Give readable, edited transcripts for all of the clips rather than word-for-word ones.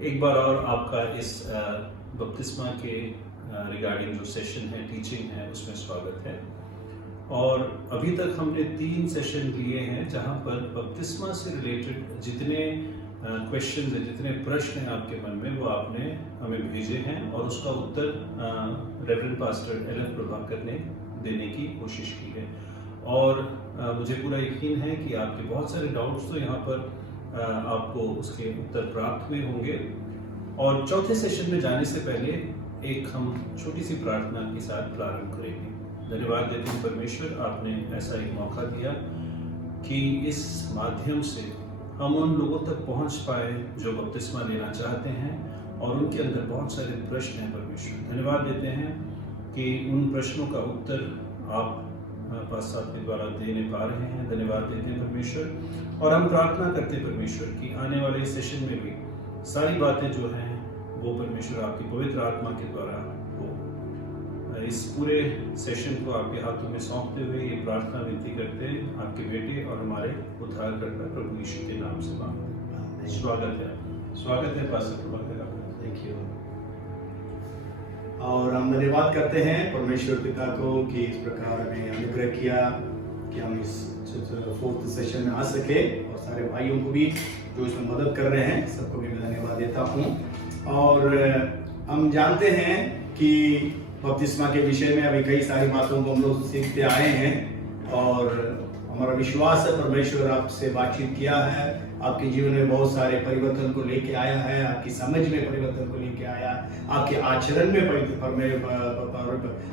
एक बार और आपका इस बपतिस्मा के रिगार्डिंग जो सेशन है, टीचिंग है, उसमें स्वागत है। और अभी तक हमने 3 सेशन लिए हैं जहां पर बपतिस्मा से रिलेटेड जितने क्वेश्चन हैं, जितने प्रश्न हैं आपके मन में, वो आपने हमें भेजे हैं और उसका उत्तर रेवरेंड पास्टर एल.एफ. प्रभाकर ने देने की कोशिश की है। और मुझे पूरा यकीन है कि आपके बहुत सारे डाउट्स तो यहाँ पर आपको उसके उत्तर प्राप्त हुए होंगे। और चौथे सेशन में जाने से पहले एक हम छोटी सी प्रार्थना के साथ प्रारंभ करेंगे। धन्यवाद देते हैं परमेश्वर, आपने ऐसा एक मौका दिया कि इस माध्यम से हम उन लोगों तक पहुंच पाए जो बपतिस्मा लेना चाहते हैं और उनके अंदर बहुत सारे प्रश्न हैं। परमेश्वर, धन्यवाद देते हैं कि उन प्रश्नों का उत्तर आप पास्टर के द्वारा देने पा रहे हैं। धन्यवाद देते हैं परमेश्वर, और हम प्रार्थना करते हैं परमेश्वर कि आने वाले सेशन में भी सारी बातें जो हैं वो परमेश्वर आपकी पवित्र आत्मा के द्वारा हो। इस पूरे सेशन को आपके हाथों में सौंपते हुए ये प्रार्थना विनती करते हैं आपके बेटे और हमारे उद्धारकर्ता प्रभु यीशु के नाम से मांगते हैं। स्वागत है पास्टर प्रभाकर आपका। Thank you. और हम धन्यवाद करते हैं परमेश्वर पिता को कि इस प्रकार हमें अनुग्रह किया कि हम इस 4th सेशन में आ सके, और सारे भाइयों को भी जो इसमें मदद कर रहे हैं सबको भी मैं धन्यवाद देता हूँ। और हम जानते हैं कि बपतिस्मा के विषय में अभी कई सारी बातों को हम लोग सीखते आए हैं, और हमारा विश्वास है परमेश्वर आपसे बातचीत किया है, आपके जीवन में बहुत सारे परिवर्तन को लेके आया है, आपकी समझ में परिवर्तन को लेके आया, आपके आचरण में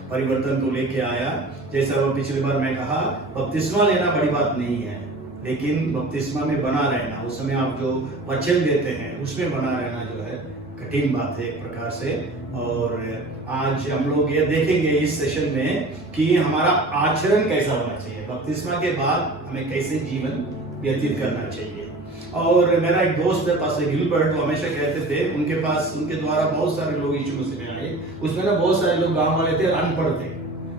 परिवर्तन को लेके आया। जैसा वो पिछली बार मैं कहा, बपतिस्मा लेना बड़ी बात नहीं है, लेकिन बपतिस्मा में बना रहना, उस समय आप जो वचन देते हैं उसमें बना रहना जो है कठिन बात है एक प्रकार से। और आज हम लोग ये देखेंगे इस सेशन में कि हमारा आचरण कैसा होना चाहिए, बपतिस्मा के बाद हमें कैसे जीवन व्यतीत करना चाहिए। और मेरा एक दोस्त है पास्टर गिलबर्ट, वो हमेशा कहते थे उनके द्वारा बहुत सारे लोग यीशु मसीह में आए। उसमें ना बहुत सारे लोग गांव वाले थे, अनपढ़ थे,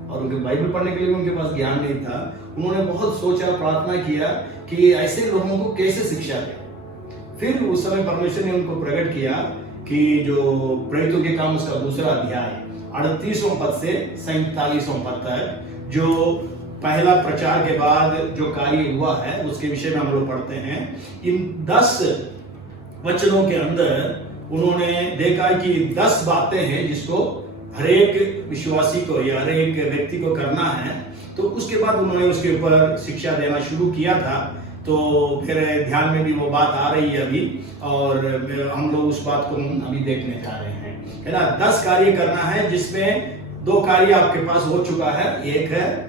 और उनके बाइबल पढ़ने के लिए उनके पास ज्ञान नहीं था। उन्होंने बहुत सोचा, प्रार्थना किया कि ऐसे लोगों को कैसे शिक्षा दें। फिर उस समय परमेश्वर ने उनको प्रकट किया कि जो प्रेरितों के काम उसका 2रा अध्याय 38वां पद से 47वां पद तक, जो पहला प्रचार के बाद जो कार्य हुआ है उसके विषय में हम लोग पढ़ते हैं। इन 10 वचनों के अंदर उन्होंने देखा कि 10 बातें हैं जिसको हर एक विश्वासी को या हर एक व्यक्ति को करना है। तो उसके बाद उन्होंने उसके ऊपर शिक्षा देना शुरू किया था। तो फिर ध्यान में भी वो बात आ रही है अभी, और हम लोग उस बात को अभी देखने जा रहे हैं, है ना। 10 कार्य करना है, जिसमें 2 कार्य आपके पास हो चुका है। एक है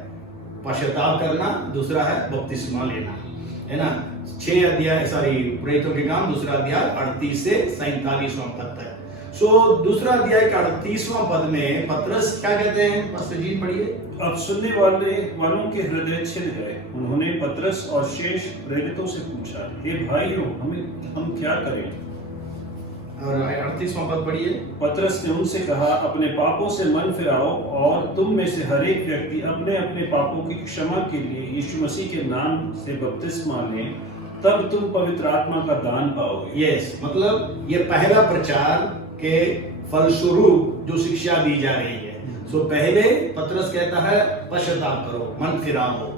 पश्चाताप करना, दूसरा है बपतिस्मा लेना, है ना। 6 अध्याय प्रेरितों के काम 2रा अध्याय 38 से 47वां पद तक। सो 2रा अध्याय के 38वां पद में पतरस क्या कहते हैं, पास्टर जी पढ़िए। अब सुनने वालों के हृदय छिल गए। उन्होंने पतरस और शेष प्रेरितों से पूछा, हे भाइयों, हम क्या करें? और 38वां पद पढ़िए। पतरस ने उनसे कहा, अपने पापों से मन फिराओ, और तुम में से हर एक व्यक्ति अपने अपने पापों की क्षमा के लिए यीशु मसीह के नाम से बपतिस्मा लें, तब तुम पवित्र आत्मा का दान पाओगे। यस, मतलब ये पहला प्रचार के फलस्वरूप जो शिक्षा दी जा रही है। सो पहले पतरस कहता है पश्चाताप करो, मन फिराओ,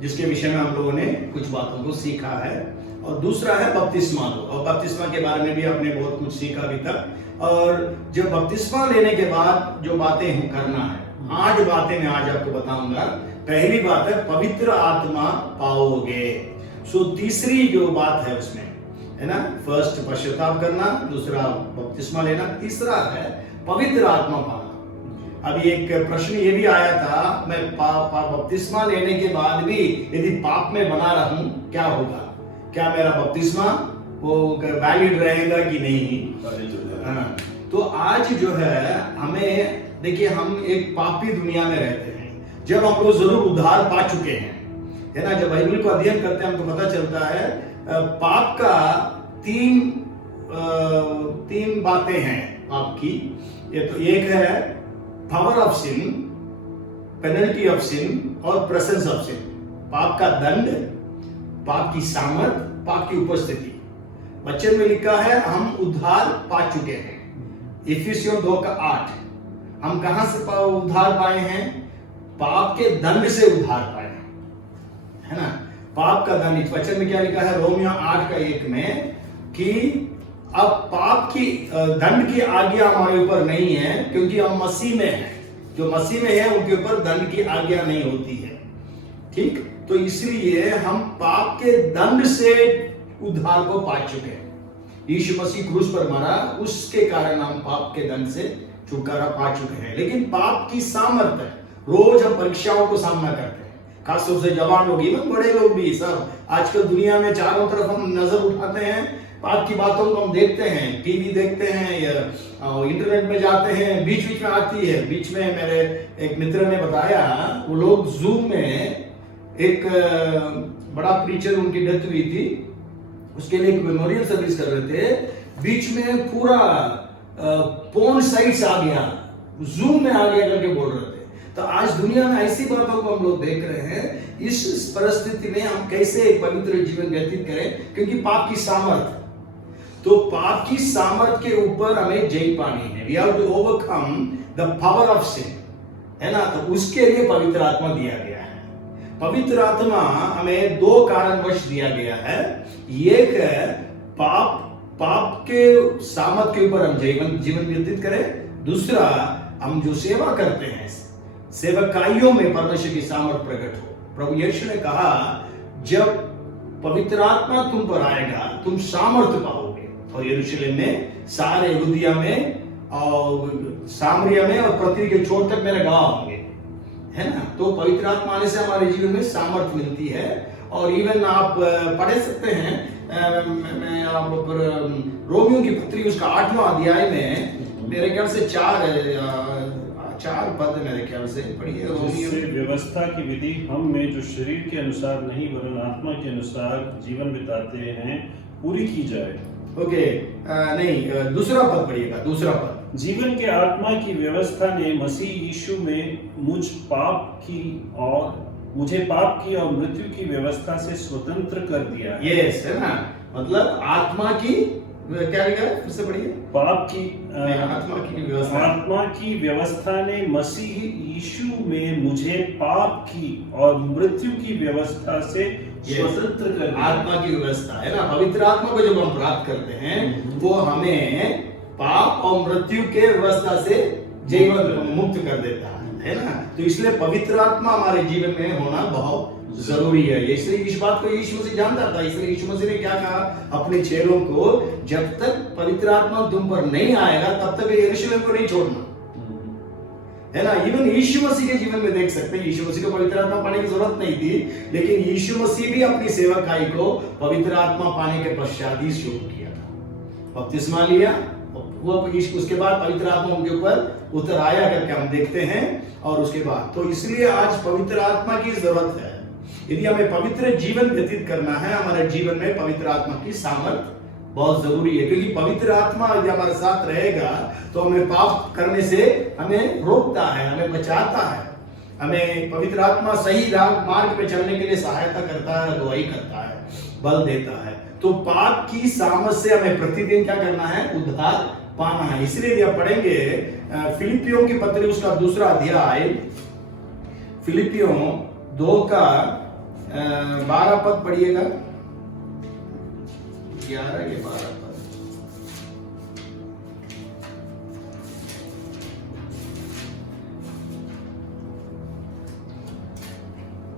जिसके विषय में हम लोगों ने कुछ बातों को सीखा है। और दूसरा है बपतिस्मा लो, और बपतिस्मा के बारे में भी आपने बहुत कुछ सीखा अभी तक। और जब बपतिस्मा लेने के बाद जो बातें करना है, 8 बातें मैं आज आपको बताऊंगा। पहली बात है पवित्र आत्मा पाओगे। सो तीसरी जो बात है उसमें, है ना, फर्स्ट पश्चाताप करना, दूसरा बपतिस्मा लेना, तीसरा है पवित्र आत्मा पाना। अभी एक प्रश्न ये भी आया था, मैं बपतिस्मा लेने के बाद भी यदि पाप में बना रहूं क्या होगा, क्या मेरा बपतिस्मा वो वैलिड रहेगा कि नहीं। हाँ, तो आज जो है हमें देखिए, हम एक पापी दुनिया में रहते हैं। जब हम लोग जरूर उद्धार पा चुके हैं, है ना, जब बाइबल को अध्ययन करते हैं हमको पता चलता है पाप का 3 बातें हैं पाप की। ये तो एक है power of sin, penalty of sin और प्रेजेंस ऑफ सिन। पाप का दंड, पाप की सामर्थ, पाप की उपस्थिति। वचन में लिखा है हम उद्धार पा चुके हैं। इफिसियों 2:8 हम कहां से उद्धार पाए हैं? पाप के दंड से उद्धार पाए, है ना। पाप का दंड, वचन में क्या लिखा है रोमियो 8:1 में कि अब पाप की दंड की आज्ञा हमारे ऊपर नहीं है क्योंकि हम मसीह में हैं। जो मसीह में है उनके ऊपर दंड की आज्ञा नहीं होती है, ठीक। तो इसलिए हम पाप के दंड से उद्धार को पा चुके हैं। यीशु मसीह क्रूस पर मरा, उसके कारण हम पाप के दंड से छुटकारा पा चुके हैं। लेकिन पाप की सामर्थ्य, रोज हम परीक्षाओं को सामना करते हैं, खासतौर से जवान लोग, इवन बड़े लोग भी, सब आजकल दुनिया में चारों तरफ हम नजर उठाते हैं, पाप की बातों को हम देखते हैं, टीवी देखते हैं या इंटरनेट में जाते हैं, बीच बीच में आती है। बीच में मेरे एक मित्र ने बताया, वो लोग जूम में एक बड़ा प्रीचर, उनकी डेथ हुई थी, उसके लिए एक मेमोरियल सर्विस कर रहे थे, बीच में पूरा पोर्न साइट्स आ गया, जूम में आ गया करके बोल रहे थे। तो आज दुनिया में ऐसी बातों को हम लोग देख रहे हैं। इस परिस्थिति में हम कैसे एक पवित्र जीवन व्यतीत करें? क्योंकि पाप की सामर्थ, तो पाप की सामर्थ के ऊपर हमें जय पानी है। We have to overcome the power of sin, है ना। तो उसके लिए पवित्र आत्मा दिया गया है। पवित्र आत्मा हमें दो कारणवश दिया गया है। एक है पाप के सामर्थ के ऊपर हम जीवन व्यतीत करें। दूसरा, हम जो सेवा करते हैं, सेवकाइयों में परमेश्वर की सामर्थ प्रकट हो। प्रभु यीशु ने कहा, जब पवित्र आत्मा तुम पर आएगा तुम सामर्थ पाओगे और यरूशलेम में, सारे यहूदिया में और सामरिया में और पृथ्वी के छोर तक मेरे गवाह होंगे, है ना। तो पवित्र आत्मा आने से हमारे जीवन में सामर्थ मिलती है। और इवन आप पढ़ सकते हैं, मैं आप रोमियो की पत्री उसका 8वां अध्याय में मेरे ख्याल से चार पद मेरे ख्याल से पढ़िए। जिससे व्यवस्था की विधि हम में जो शरीर के अनुसार नहीं वरन आत्मा के अनुसार जीवन बिताते हैं पूरी की जाए। ओके, नहीं, दूसरा पद पढ़िएगा, दूसरा पद। जीवन के आत्मा की व्यवस्था ने मसीह यीशु में मुझे पाप की और मृत्यु की व्यवस्था से स्वतंत्र कर दिया। यस, है ना। मतलब आत्मा की क्या लिखा है, फिर से पढ़िए। आत्मा की व्यवस्था ने मसीह यीशु में मुझे पाप की और मृत्यु की व्यवस्था से स्वतंत्र कर दिया। आत्मा की व्यवस्था, है ना। पवित्र आत्मा को जब हम प्राप्त करते हैं वो हमें पाप और मृत्यु के व्यवस्था से जीवन मुक्त कर देता है ना। तो इसलिए पवित्र आत्मा हमारे जीवन में होना बहुत जरूरी है। इसलिए इस बात को यीशु मसीह जानता था। इसलिए यीशु मसीह ने क्या कहा अपने चेलों को, जब तक पवित्र आत्मा तुम पर नहीं आएगा तब तक यरूशलेम को नहीं छोड़ना, है ना। इवन यीशु मसीह के जीवन में देख सकते हैं, यीशु मसीह को पवित्र आत्मा पाने की जरूरत नहीं थी, लेकिन यीशु मसीह भी अपनी सेवकाई को पवित्र आत्मा पाने के पश्चात ही शुरू किया था। बपतिस्मा लिया, वो उसके बाद पवित्र आत्मा उनके ऊपर उतर आया करके हम देखते हैं। और उसके बाद तो इसलिए आज पवित्र आत्मा की जरूरत है। यदि हमें पवित्र जीवन व्यतीत करना है, हमारे जीवन में पवित्र आत्मा की सामर्थ बहुत जरूरी है। क्योंकि पवित्र आत्मा यदि हमारे साथ रहेगा तो हमें पाप करने से हमें रोकता है, हमें बचाता है, हमें पवित्र आत्मा सही मार्ग पे चलने के लिए सहायता करता है, अगुवाई करता है, बल देता है। तो पाप की सामर्थ से हमें प्रतिदिन क्या करना है, उद्धार पाना है। इसलिए यदि आप पढ़ेंगे फिलिपियों की पत्री उसका 2 अध्याय, फिलिपियों 2 का 12 पद पढ़िएगा, 11 के 12 पद।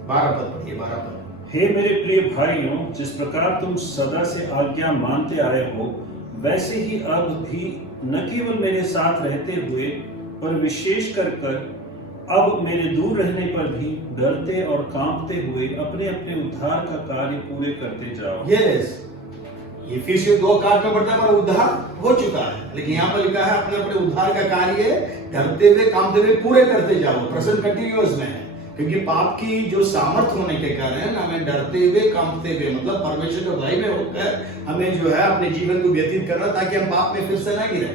पढ़िए 12 पद। हे मेरे प्रिय भाइयों, जिस प्रकार तुम सदा से आज्ञा मानते आए हो, वैसे ही अब भी न केवल मेरे साथ रहते हुए पर विशेष कर अब मेरे दूर रहने पर भी डरते और कांपते हुए अपने अपने उद्धार का कार्य पूरे करते जाओ। यस, इफिसियों 2:8 में पढ़ता है हमारा उद्धार हो चुका है, लेकिन यहाँ पर लिखा है अपने अपने उद्धार का कार्य डरते हुए कांपते हुए पूरे करते जाओ। प्रेजेंट कंटिन्यूअस में है, क्योंकि पाप की जो सामर्थ्य होने के कारण हमें डरते हुए कांपते हुए, मतलब परमेश्वर के भय में होकर हमें जो है अपने जीवन को व्यतीत करना, ताकि हम पाप में फिर से ना गिरे,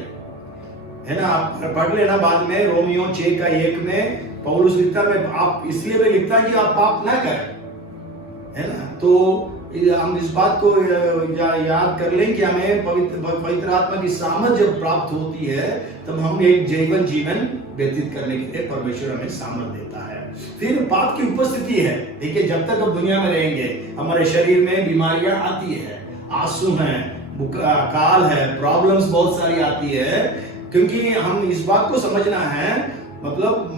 है ना। आप पढ़ लेना बाद में, रोमियो 6:1 में पौलुस लिखता है, आप इसलिए मैं लिखता कि आप पाप ना करें, है ना। तो हम इस बात को याद कर लें कि हमें पवित्र आत्मा की सामर्थ जब प्राप्त होती है तब हम एक जीवन व्यतीत करने के लिए परमेश्वर हमें सामर्थ देता है। फिर पाप की उपस्थिति है। देखिए, जब तक हम दुनिया में रहेंगे हमारे शरीर में बीमारियां आती है, आंसू हैं, अकाल है, प्रॉब्लम्स बहुत सारी आती है, क्योंकि हम इस बात को समझना है, मतलब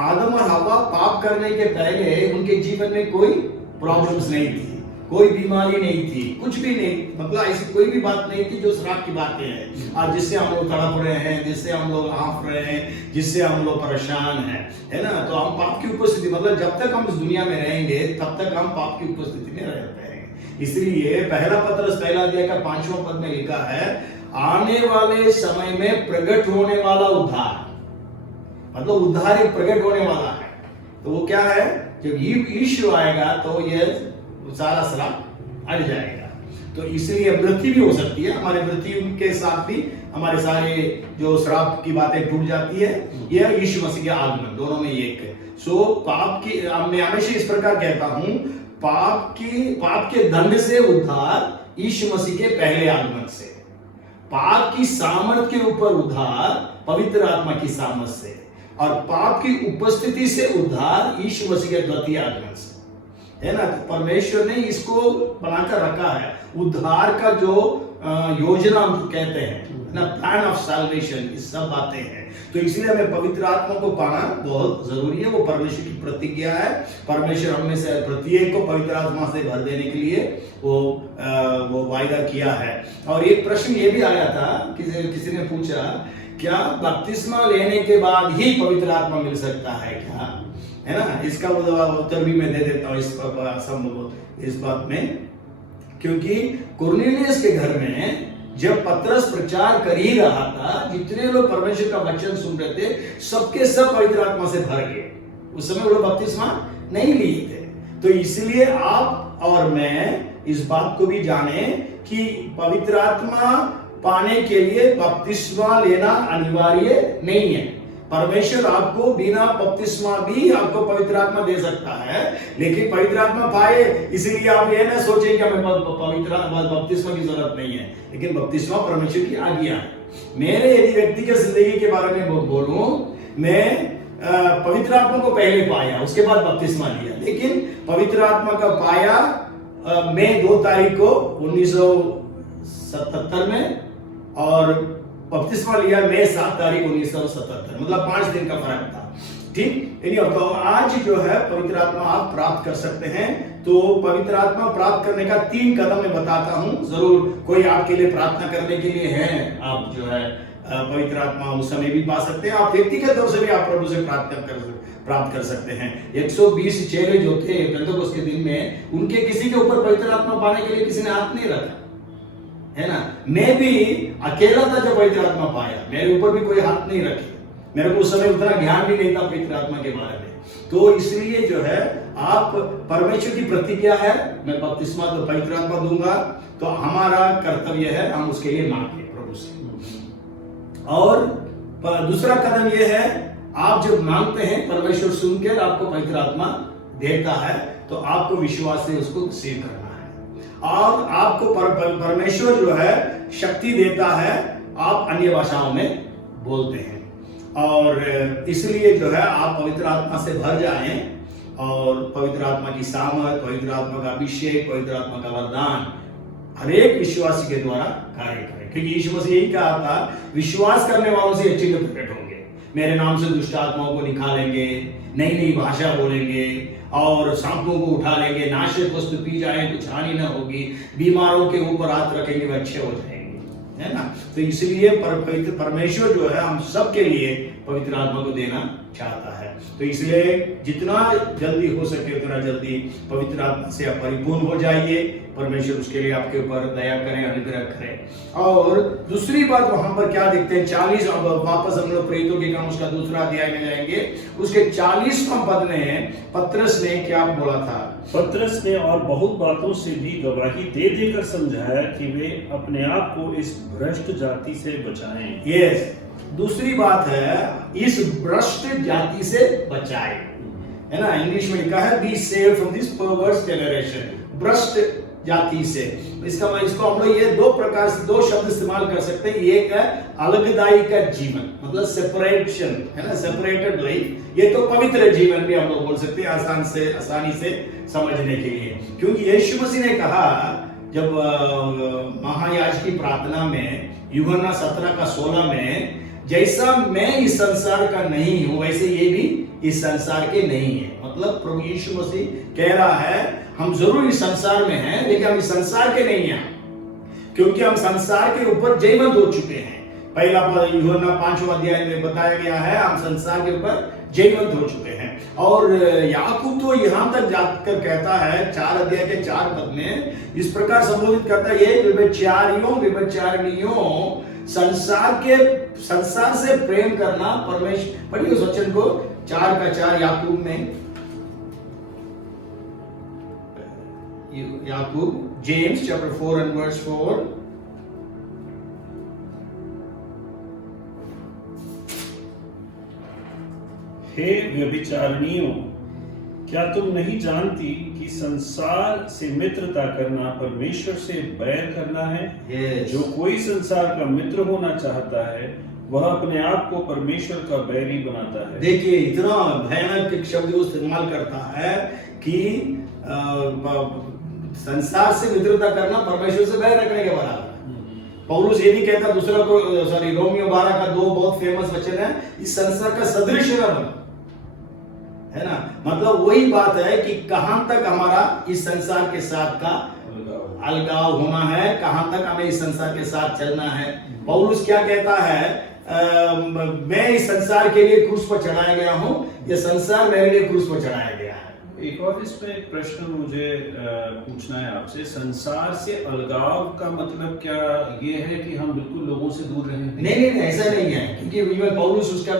आदम और हवा पाप करने के पहले उनके जीवन में कोई प्रॉब्लम्स नहीं थी, कोई बीमारी नहीं थी, कुछ भी नहीं, मतलब ऐसी कोई भी बात नहीं थी जो श्राप की बातें हैं आज जिससे हम लोग तड़प रहे हैं, जिससे हम लोग हाँफ रहे हैं, जिससे हम लोग परेशान हैं, है ना। तो हम पाप की उपस्थिति, मतलब जब तक हम इस दुनिया में रहेंगे तब तक हम पाप की उपस्थिति में रहते हैं। इसलिए पहला पत्रस पहला अध्याय का 5वां पद में लिखा है, आने वाले समय में प्रकट होने वाला उद्धार, मतलब उद्धार एक प्रकट होने वाला है। तो वो क्या है, जब यीशु आएगा तो ये सारा श्राप हट जाएगा। तो इसलिए मृत्यु भी हो सकती है, हमारे मृत्यु के साथ भी हमारे सारे जो श्राप की बातें टूट जाती है। यह यीशु मसीह के आगमन, दोनों में एक है। सो पाप की, मैं हमेशा इस प्रकार कहता हूं, पाप के दंड से उद्धार यीशु मसीह के पहले आगमन से, पाप की सामर्थ के ऊपर उद्धार पवित्र आत्मा की सामर्थ से, और पाप की उपस्थिति से उद्धार यीशु मसीह के द्वितीय आगमन से, है ना। तो परमेश्वर ने इसको बनाकर रखा है, उद्धार का जो योजना हम कहते हैं ना, प्लान ऑफ सैल्वेशन, इस सब बातें हैं। तो इसलिए हमें पवित्र आत्मा को पाना बहुत जरूरी है। वो परमेश्वर की प्रतिज्ञा है, परमेश्वर हमें से प्रत्येक को पवित्र आत्मा से भर देने के लिए वो वायदा किया है। और एक प्रश्न ये भी आया था, किसी ने पूछा, क्या बपतिस्मा लेने के बाद ही पवित्र आत्मा मिल सकता है क्या, है ना। इसका उत्तर भी मैं दे देता हूँ इस बात में, क्योंकि कुरनेलियस के घर में जब पतरस प्रचार कर ही रहा था, जितने लोग परमेश्वर का वचन सुन रहे थे सबके सब पवित्र आत्मा से भर गए। उस समय वो लोग बपतिस्मा नहीं लिए थे। तो इसलिए आप और मैं इस बात को भी जाने कि पवित्र आत्मा पाने के लिए बपतिस्मा लेना अनिवार्य नहीं है। परमेश्वर आपको बिना बपतिस्मा भी आपको पवित्र आत्मा दे सकता है, लेकिन पवित्र आत्मा पाए इसलिए आप ये ना सोचें कि हमें बपतिस्मा की जरूरत नहीं है, लेकिन बपतिस्मा परमेश्वर की आज्ञा है। मेरे यदि व्यक्तिगत जिंदगी के बारे में बोलूं, मैं पवित्र आत्मा को पहले पाया, उसके बाद बपतिस्मा लिया, लेकिन पवित्र आत्मा का पाया मई 2 तारीख को 1977 में, और बपतिस्मा लिया मई 7 तारीख 1977, मतलब 5 दिन का फर्क था। ठीक, तो आज जो है पवित्र आत्मा आप प्राप्त कर सकते हैं। तो पवित्र आत्मा प्राप्त करने का 3 कदम मैं बताता हूं। जरूर कोई आपके लिए प्रार्थना करने के लिए है, आप जो है पवित्र आत्मा उस समय भी पा सकते हैं। आप व्यक्तिगत तौर से भी आप प्रभु से प्राप्त कर सकते हैं। 120 चेले जो थे पेंतुकोस के दिन में, उनके किसी के ऊपर पवित्र आत्मा पाने के लिए किसी ने हाथ नहीं रखा, है ना। मैं भी अकेला था जब पवित्र आत्मा पाया, मेरे ऊपर भी कोई हाथ नहीं रखे, मेरे को उस समय उतना ज्ञान भी नहीं था पवित्र आत्मा के बारे में। तो इसलिए जो है आप, परमेश्वर की प्रतिज्ञा है, मैं बपतिस्मा तो पवित्र आत्मा दूंगा, तो हमारा कर्तव्य है हम उसके लिए मांगे प्रभु से। और दूसरा कदम यह है, आप जब मांगते हैं परमेश्वर सुनकर आपको पवित्र आत्मा देता है, तो आपको विश्वास से उसको रिसीव करना है। और आपको परमेश्वर जो है शक्ति देता है, आप अन्य भाषाओं में बोलते हैं। और इसलिए जो है आप पवित्र आत्मा से भर जाएं, और पवित्र आत्मा की सामर्थ, पवित्र आत्मा का अभिषेक, पवित्र आत्मा का वरदान हर एक विश्वासी के द्वारा कार्य करें। क्योंकि यीशु मसीह यही कहा था, विश्वास करने वालों से अच्छे चिन्ह प्रकट होंगे, मेरे नाम से दुष्ट आत्माओं को निकालेंगे, नई नई भाषा बोलेंगे, और सांपों को उठा लेंगे, नाशक वस्तु पी जाए कुछ हानि न होगी, बीमारों के ऊपर हाथ रखेंगे वे अच्छे हो जाएंगे, है ना। तो इसलिए परमेश्वर जो है हम सबके लिए पवित्र आत्मा को देना चाहता है। तो इसलिए जितना जल्दी हो सके उतना जल्दी पवित्र आत्मा से आप परिपूर्ण हो जाइए। परमेश्वर उसके लिए आपके ऊपर दया करें, अनुग्रह करें। और दूसरी बात वहां पर क्या देखते हैं, 40, वापस हम लोग प्रेरितों के काम उसका दूसरा अध्याय में जाएंगे, उसके 40वां पद में पतरस ने क्या बोला था। पतरस ने और बहुत बातों से भी गवाही दे देकर समझाया कि वे अपने आप को इस भ्रष्ट जाति से बचाएं। यस, दूसरी बात है, इस भ्रष्ट जाति से बचाए। है ना, इंग्लिश में लिखा है be saved from this परवर्स generation, भ्रष्ट जाति से। इसको हम लोग ये दो प्रकार से दो शब्द इस्तेमाल कर सकते हैं। एक है अलगदाई का जीवन, मतलब सेपरेशन, है ना, सेपरेटेड लाइफ। ये तो पवित्र जीवन भी हम लोग बोल सकते हैं आसानी से समझने के लिए, क्योंकि यीशु मसीह ने कहा जब महायाजक की प्रार्थना में यूहन्ना 17:16 में, जैसा मैं इस संसार का नहीं हूं वैसे ये भी इस संसार के नहीं है। मतलब प्रभु यीशु मसीह कह रहा है हम जरूर इस संसार में हैं, लेकिन हम इस संसार के नहीं हैं, क्योंकि हम संसार के ऊपर जयवंत हो चुके हैं। पहला यूहन्ना 5वां अध्याय में बताया गया है हम संसार के ऊपर जयवंत हो चुके हैं। और याकूब तो यहां तक जाकर कहता है 4 अध्याय के 4 पद में इस प्रकार संबोधित करता है, ये व्यभिचारिणियों संसार से प्रेम करना परमेश्वर। पढ़िए उस वचन को 4:4 याकूब में, याकूब जेम्स चैप्टर 4 and verse 4। हे व्यभिचारिणियों, क्या तुम नहीं जानती कि संसार से मित्रता करना परमेश्वर से बैर करना है? Yes. जो कोई संसार का मित्र होना चाहता है वह अपने आप को परमेश्वर का बैरी बनाता है। देखिए इतना भयानक शब्द वो इस्तेमाल करता है कि संसार से मित्रता करना परमेश्वर से बैर रखने के बराबर। पौलुस ये नहीं कहता दूसरा को, रोमियो 12:2 बहुत फेमस वचन है, इस संसार का सदृश न बनो, है ना। मतलब वही बात है कि कहां तक हमारा इस संसार के साथ का अलगाव होना है, कहां तक हमें इस संसार के साथ चलना है। पौलुस क्या कहता है, मैं इस संसार के लिए क्रूस पर चढ़ाया गया हूं, ये संसार मेरे लिए क्रूस पर चढ़ाया गया है। एक और इसमें एक प्रश्न मुझे पूछना है आपसे, संसार से अलगाव का मतलब क्या ये है कि हम बिल्कुल लोगों से दूर रहें? नहीं, ऐसा नहीं है, क्योंकि पौलुस उसका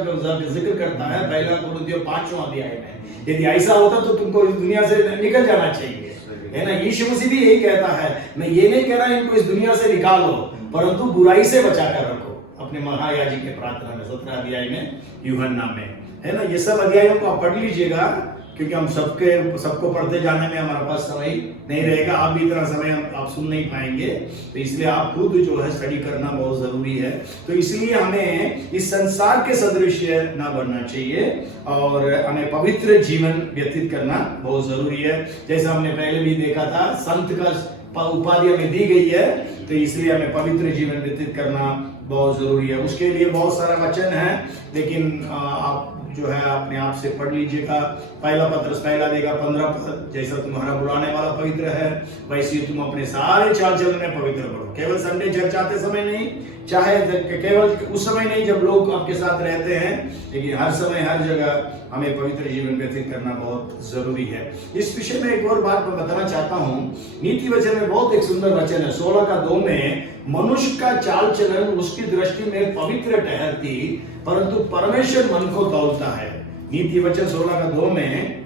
जिक्र करता है 1 कुरिन्थियों 5वां अध्याय में। यदि ऐसा होता तो तुमको इस दुनिया से निकल जाना चाहिए, है ना। यीशु मसीह भी यही कहता है, मैं ये नहीं कह रहा इनको इस दुनिया से निकालो, परंतु बुराई से बचा कर रखो, अपने महायाजक के प्रार्थना में 17 अध्याय में यूहन्ना में, है ना। ये सब अध्यायों को आप पढ़ लीजिएगा, क्योंकि हम सबको पढ़ते जाने में हमारे पास समय नहीं रहेगा, आप भी इतना समय आप सुन नहीं पाएंगे, तो इसलिए आप खुद जो है स्टडी करना बहुत जरूरी है। तो इसलिए हमें इस संसार के सदृश ना बनना चाहिए और हमें पवित्र जीवन व्यतीत करना बहुत जरूरी है। जैसा हमने पहले भी देखा था, संत का उपाधि हमें दी गई है, तो इसलिए हमें पवित्र जीवन व्यतीत करना बहुत जरूरी है। उसके लिए बहुत सारा वचन है, लेकिन आप जो है अपने आप से पढ़ लीजिएगा। पहला पत्रस 1:15 पद, जैसा तुम्हारा बुलाने वाला पवित्र है वैसे ही तुम अपने सारे चाल चलन में पवित्र बनो। केवल संडे चर्च आते समय नहीं, चाहे केवल उस समय नहीं जब लोग आपके साथ रहते हैं, लेकिन हर समय हर जगह हमें पवित्र जीवन व्यतीत करना बहुत जरूरी है। इस विषय में एक और बात मैं बताना चाहता हूँ। नीति वचन में बहुत एक सुंदर वचन है 16:2 में, मनुष्य का चाल चलन उसकी दृष्टि में पवित्र ठहरती, परंतु परमेश्वर मन को तौलता है। नीति वचन 16:2 में,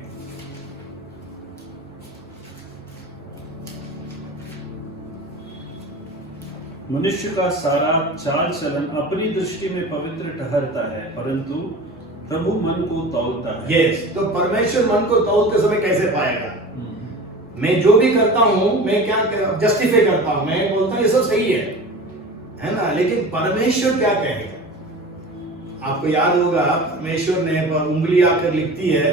मनुष्य का सारा चाल चलन अपनी दृष्टि में पवित्र ठहरता है, परंतु प्रभु मन को तौलता है। यस, तो परमेश्वर मन को तौलते समय कैसे पाएगा? मैं जो भी करता हूं, मैं क्या जस्टिफाई करता हूं, मैं बोलता हूं ये सब सही है ना, लेकिन परमेश्वर क्या कहेगा? आपको याद होगा परमेश्वर ने उंगली आकर लिखती है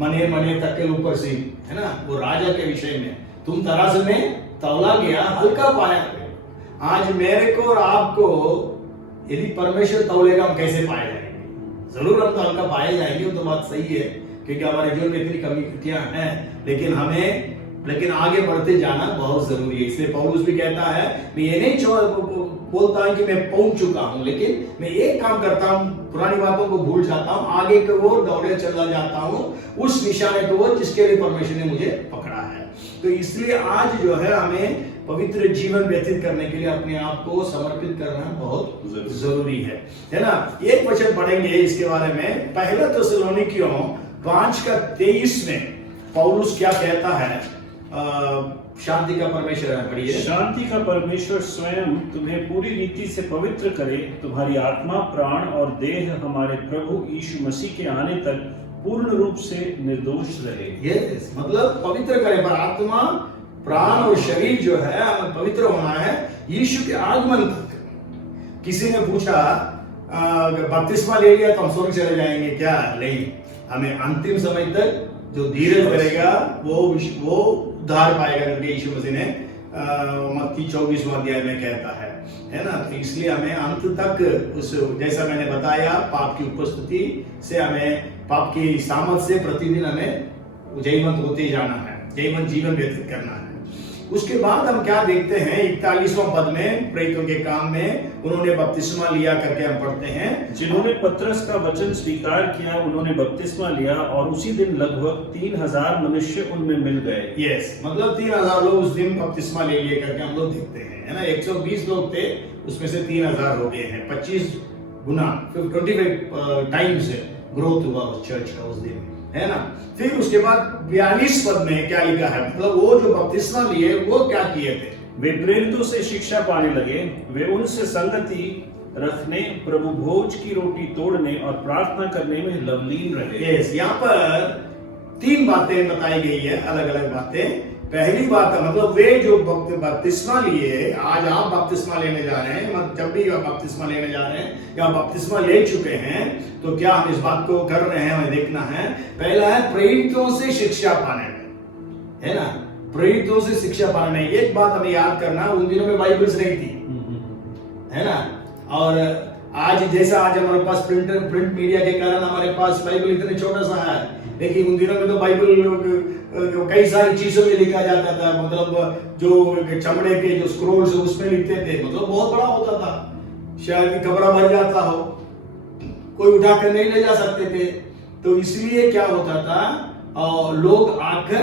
मने मने तक के ऊपर से, है ना, वो राजा के विषय में, तुम तराजू में तौला गया हल्का पाया। आज मेरे को और आपको यदि परमेश्वर तौलेगा हम कैसे पाए जाएंगे? जरूर हम तो हल्का पाए जाएंगे, वो तो बात सही है, क्योंकि हमारे जीवन में इतनी कमियां हैं, लेकिन आगे बढ़ते जाना बहुत जरूरी है। इसलिए पौलुस भी कहता है, मैं ये नहीं बोलता हूं कि मैं पहुंच चुका हूं, लेकिन मैं एक काम करता हूं, पुरानी बातों को भूल जाता हूं, आगे की ओर दौड़े चला जाता हूं उस निशाने की ओर जिसके लिए परमेश्वर ने मुझे पकड़ा है। तो इसलिए आज जो है हमें पवित्र जीवन व्यतीत करने के लिए अपने आप को समर्पित करना बहुत जरूरी है ना। एक वचन पढ़ेंगे इसके बारे में, 1 थिस्सलुनीकियों 5:23 में पौलुस क्या कहता है? शांति का परमेश्वर है, पढ़िए। शांति का परमेश्वर स्वयं तुम्हें पूरी रीति से पवित्र करे, तुम्हारी आत्मा, प्राण और देह हमारे प्रभु यीशु मसीह के आने तक पूर्ण रूप से निर्दोष रहे। यस, मतलब पवित्र करें, पर आत्मा, प्राण और शरीर जो है हमें पवित्र होना है यीशु के आगमन तक। किसी ने पूछा बपतिस्मा ले लिया तो हम स्वर्ग चले जाएंगे क्या? नहीं, हमें अंतिम समय तक जो धीरज करेगा वो उद्धार पाएगा करके यीशु मसीह ने मत्ती 24वां अध्याय में कहता है ना। तो इसलिए हमें अंत तक उस, जैसा मैंने बताया, पाप की उपस्थिति से हमें, पाप की सामर्थ से प्रतिदिन हमें जयवंत होते जाना है, जयवंत जीवन व्यतीत करना है। उसके बाद हम क्या देखते हैं 41वां पद में, प्रेरितों के काम में उन्होंने बपतिस्मा लिया करके हम पढ़ते हैं। जिन्होंने पतरस का वचन स्वीकार किया उन्होंने बपतिस्मा लिया और उसी दिन लगभग 3000 मनुष्य उनमें मिल गए। यस, मतलब 3000 लोग उस दिन बपतिस्मा ले लिए करके हम लोग देखते हैं, है ना। 120 लोग थे, उसमें से 3000 हो गए हैं। 25 गुना 25 टाइम्स ग्रोथ हुआ उस चर्च का उस दिन, है ना। फिर उसके बाद 42 पद में क्या लिखा है, मतलब वो जो बपतिस्मा लिए वो क्या किए थे? वे प्रेरितों से शिक्षा पाने लगे, वे उनसे संगति रखने, प्रभु भोज की रोटी तोड़ने और प्रार्थना करने में लवलीन रहे। यस, यहाँ पर 3 बातें बताई गई है, अलग अलग बातें। पहली बात है, मतलब वे जो बपतिस्मा लिए, आज आप बपतिस्मा लेने जा रहे हैं, जब भी आप बपतिस्मा लेने जा रहे हैं या बपतिस्मा ले चुके हैं, तो क्या हम इस बात को कर रहे हैं, हमें देखना है। पहला है प्रेरितों से शिक्षा पाने में, है ना। प्रेरितों से शिक्षा पाने में एक बात हमें याद करना, उन दिनों में बाइबल्स नहीं थी, है ना। और आज जैसा आज हमारे पास प्रिंट मीडिया के कारण हमारे पास बाइबल इतने छोटा सा है, लेकिन उन दिनों में तो बाइबल कई सारी चीजों में लिखा जाता था, मतलब जो चमड़े के जो स्क्रोल्स उसमें लिखते थे, मतलब बहुत बड़ा होता था, शायद कमरा भर जाता हो, कोई उठा कर नहीं ले जा सकते थे। तो इसलिए क्या होता था, लोग आकर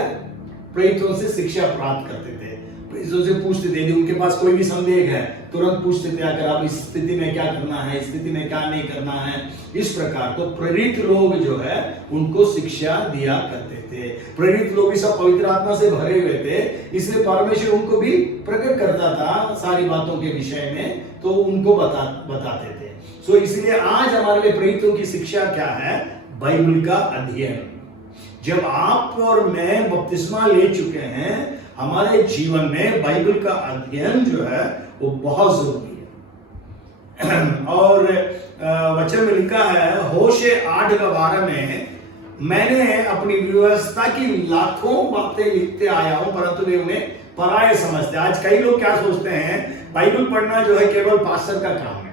प्रेरितों से शिक्षा प्राप्त करते थे, प्रेरितों से पूछते थे, उनके पास कोई भी संदेह है तुरंत पूछते थे, अगर आप इस स्थिति में क्या करना है, इस स्थिति में क्या नहीं करना है, इस प्रकार। तो प्रेरित लोग जो है उनको शिक्षा दिया करते थे। प्रेरित लोग भी सब पवित्र आत्मा से भरे हुए थे, इसलिए परमेश्वर उनको भी प्रकट करता था सारी बातों के विषय में, तो उनको बताते थे। सो इसलिए आज हमारे लिए प्रेरितों की शिक्षा क्या है? बाइबल का अध्ययन। जब आप और मैं बपतिस्मा ले चुके हैं, हमारे जीवन में बाइबल का अध्ययन जो है वो बहुत जरूरी है। और वचन में लिखा है होशे 8:12 में, मैंने अपनी व्यवस्था की लाखों बातें लिखते आया हूं, परंतु वे उन्हें पराये समझते। आज कई लोग क्या सोचते हैं, बाइबल पढ़ना जो है केवल पास्टर का काम है,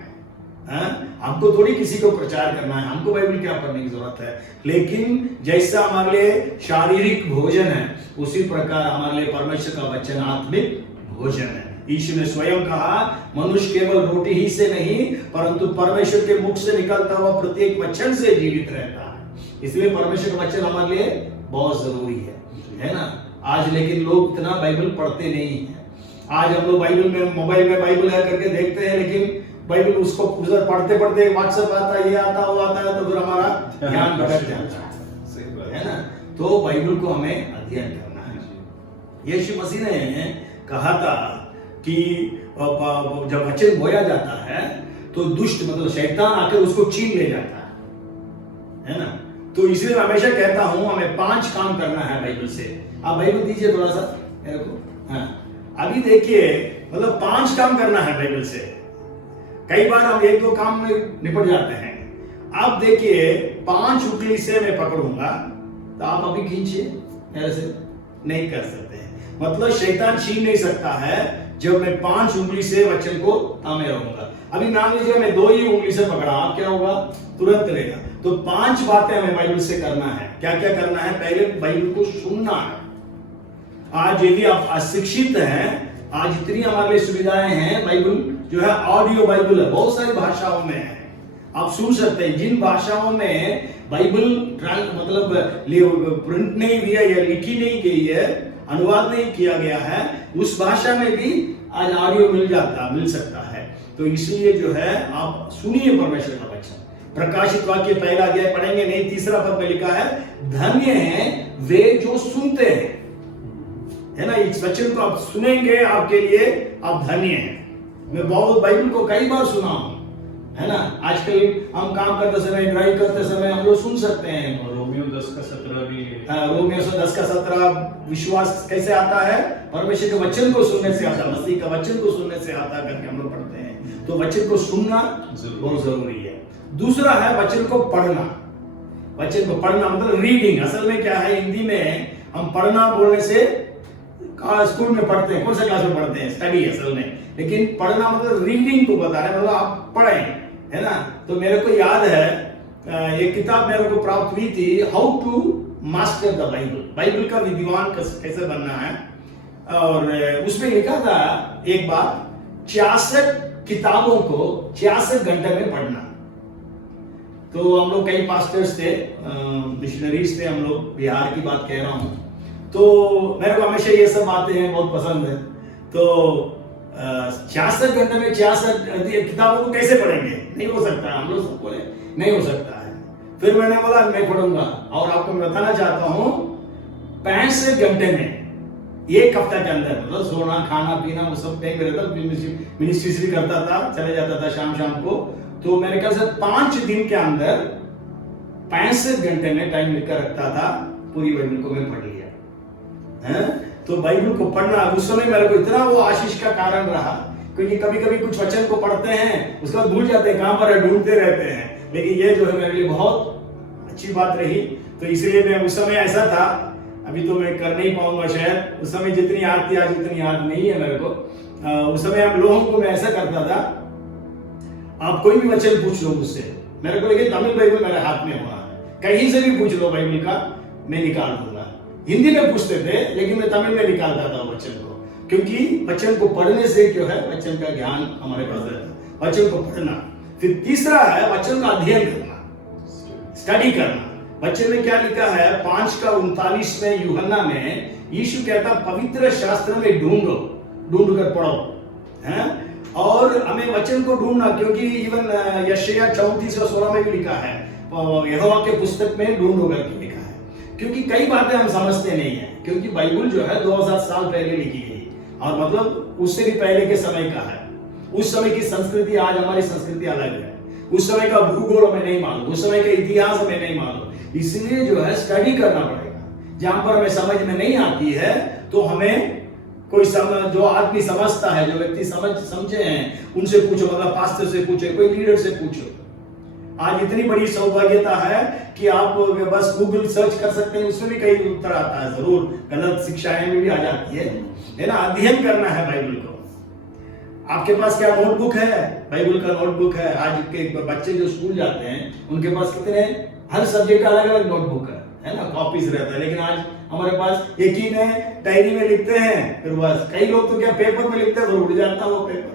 हमको थोड़ी किसी को प्रचार करना है, हमको बाइबल क्या पढ़ने की जरूरत है। लेकिन जैसा हमारे लिए शारीरिक भोजन है, उसी प्रकार हमारे लिए परमेश्वर का वचन आत्मिक भोजन है। यीशु ने स्वयं कहा, मनुष्य केवल रोटी ही से नहीं परंतु परमेश्वर के मुख से निकलता हुआ प्रत्येक वचन से जीवित रहता है। इसलिए परमेश्वर का वचन हमारे लिए बहुत जरूरी है ना। आज लेकिन लोग इतना बाइबल पढ़ते नहीं है। आज हम लोग बाइबल में, मोबाइल में बाइबल है करके देखते हैं, लेकिन बाइबल उसको उधर पढ़ते पढ़ते व्हाट्सएप आता है, ये आता वो आता है, तो फिर हमारा ध्यान भटक जाता है ना। तो बाइबल को हमें अध्ययन करना है। यीशु मसीह ने कहा था कि जब वचन बोया जाता है तो दुष्ट मतलब शैतान आकर उसको छीन ले जाता है ना। तो इसलिए मैं हमेशा कहता हूं हमें 5 काम करना है बाइबल से। आप बाइबल दीजिए थोड़ा सा मेरे को। हाँ, अभी देखिए, मतलब 5 काम करना है बाइबल से। कई बार हम 1-2 काम में निपट जाते हैं। आप देखिए, 5 उंगली से मैं पकड़ूंगा तो आप अभी खींचिए, ऐसे नहीं कर सकते हैं। मतलब शैतान छीन नहीं सकता है जब मैं 5 उंगली से वचन को थामे रहूंगा। अभी मान लीजिए मैं 2 ही उंगली से पकड़ा, आप क्या होगा, तुरंत रहेगा। तो 5 बातें हमें बाइबल से करना है। क्या क्या करना है? पहले बाइबल को सुनना है। आज यदि आप अशिक्षित हैं, आज इतनी हमारे लिए सुविधाएं हैं, बाइबल जो है ऑडियो बाइबल है, बहुत सारी भाषाओं में है, आप सुन सकते हैं। जिन भाषाओं में बाइबल मतलब प्रिंट नहीं हुई है या लिखी नहीं गई है, अनुवाद नहीं किया गया है, उस भाषा में भी आज ऑडियो मिल सकता है। तो इसलिए जो है आप सुनिए परमेश्वर का वचन। प्रकाशित वाक्य 1 अध्याय पढ़ेंगे, नहीं 3 पद में लिखा है, धन्य हैं वे जो सुनते हैं, है ना। इस वचन को आप सुनेंगे, आपके लिए आप धन्य हैं। मैं बहुत बाइबल को कई बार सुना हूं, है ना। आजकल हम काम करते समय, ड्राइव करते समय हम लोग सुन सकते हैं। रोमियो 10:17 भी रोमियो 10:17 विश्वास कैसे आता है? परमेश्वर के वचन को सुनने से आता, मसीह का वचन को सुनने से आता करके हम लोग पढ़ते हैं। तो वचन को सुनना बहुत जरूरी है। दूसरा है वचन को पढ़ना। वचन को पढ़ना मतलब रीडिंग। असल में क्या है, हिंदी में हम पढ़ना बोलने से स्कूल में पढ़ते हैं, कौन सा क्लास में पढ़ते हैं, स्टडी असल में, लेकिन पढ़ना मतलब रीडिंग को बता रहे हैं, मतलब आप पढ़ें, है ना। तो मेरे को याद है एक किताब मेरे को प्राप्त हुई थी, how to master the Bible, Bible का विद्वान कैसे बनना है। और उसमें लिखा था एक बात, 66 किताबों को 66 घंटे में पढ़ना। तो हम लोग कई पास्टर्स थे, मिशनरीज थे, हम लोग बिहार की बात कह रहा हूं। तो मेरे को हमेशा ये सब बातें बहुत पसंद है। तो 66 घंटे में 66 किताबों को कैसे पढ़ेंगे? नहीं हो सकता, हम लोग सब बोले नहीं हो सकता है। फिर मैंने बोला मैं पढ़ूंगा, और आपको मैं बताना चाहता हूं 65 घंटे में, एक हफ्ता के अंदर, मतलब सोना खाना पीना वो सब टाइम रहता, मिनिस्ट्री करता था, चले जाता था शाम को। तो मेरे ख्याल से 5 दिन के अंदर 65 घंटे में टाइम लिखकर रखता था, पूरी बाइबल को मैं पढ़ लिया है। तो बाइबल को पढ़ना उस समय मेरे को इतना वो आशीष का कारण रहा, क्योंकि कभी कभी कुछ वचन को पढ़ते हैं, उसके बाद भूल जाते हैं, कहां पर है, ढूंढते रहते हैं। लेकिन ये जो है मेरे लिए बहुत अच्छी बात रही। तो इसलिए मैं उस समय ऐसा था, अभी तो मैं कर नहीं पाऊंगा शायद, उस समय जितनी याद थी आज उतनी याद नहीं है मेरे को। उस समय हम लोगों को मैं ऐसा करता था, आप कोई भी वचन पूछ लो मुझसे, मेरे को लेकिन तमिल बाइबल मेरे हाथ में होना है, कहीं से भी पूछ लो बाइबल का, मैं निकाल दूंगा। हिंदी में पूछते थे लेकिन मैं तमिल में निकालता था वचन को, क्योंकि वचन को पढ़ने से जो है वचन का ज्ञान हमारे पास रहता है। वचन को पढ़ना। फिर तीसरा है वचन का अध्ययन करना, स्टडी करना। वचन में क्या लिखा है, 5:39 में यूहन्ना में यीशु कहता पवित्र शास्त्र में ढूंढ कर पढ़ो, है। और हमें वचन को ढूंढना, क्योंकि इवन यशायाह 34:16 में भी लिखा है, यहोवा के पुस्तक में ढूंढो करके लिखा है। क्योंकि कई बातें हम समझते नहीं है, क्योंकि बाइबल जो है 2000 साल पहले लिखी गई, और मतलब उससे भी पहले के समय का है। उस समय की संस्कृति, आज हमारी संस्कृति अलग है। उस समय का भूगोल हमें नहीं मालूम, उस समय का इतिहास हमें नहीं मालूम, इसलिए जो है स्टडी करना पड़ेगा। जहां पर हमें समझ में नहीं आती है तो हमें कोई जो आदमी समझता है, जो व्यक्ति समझे हैं, उनसे पूछो, मतलब पास्टर से पूछो, कोई लीडर से पूछो। आज इतनी बड़ी सौभाग्यता है कि आप बस गूगल सर्च कर सकते हैं, उसमें भी कई उत्तर आता है, जरूर गलत शिक्षाएं भी आ जाती है ना। अध्ययन करना है बाइबल को। आपके पास क्या नोटबुक है? बाइबल का नोटबुक है। आज के बच्चे जो स्कूल जाते हैं उनके पास कितने, हर सब्जेक्ट का अलग अलग नोटबुक है ना, कॉपीज रहता है। लेकिन आज हमारे पास एक ही है, डायरी में लिखते हैं, फिर बस। कई लोग तो क्या पेपर में लिखते हैं, फिर उड़ जाता है वो पेपर।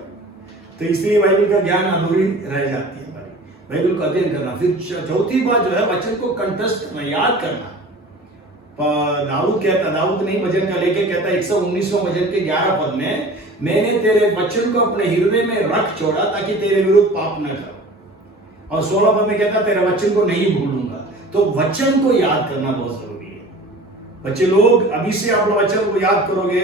तो इसलिए बाइबल का ज्ञान अधूरी रह जाती है। बाइबल का अध्ययन करना। फिर चौथी बात जो है वचन को कंठस्थ करना, याद करना। दाऊद नहीं भजन का लेके कहता है 119वां भजन के 11 पद में, मैंने तेरे वचन को अपने हृदय में रख छोड़ा ताकि तेरे विरुद्ध पाप न करूं। और 16 पद में कहता तेरे वचन को नहीं भूलूंगा। तो वचन को याद करना बहुत जरूरी है। बच्चे लोग, अभी से आप वचन को याद करोगे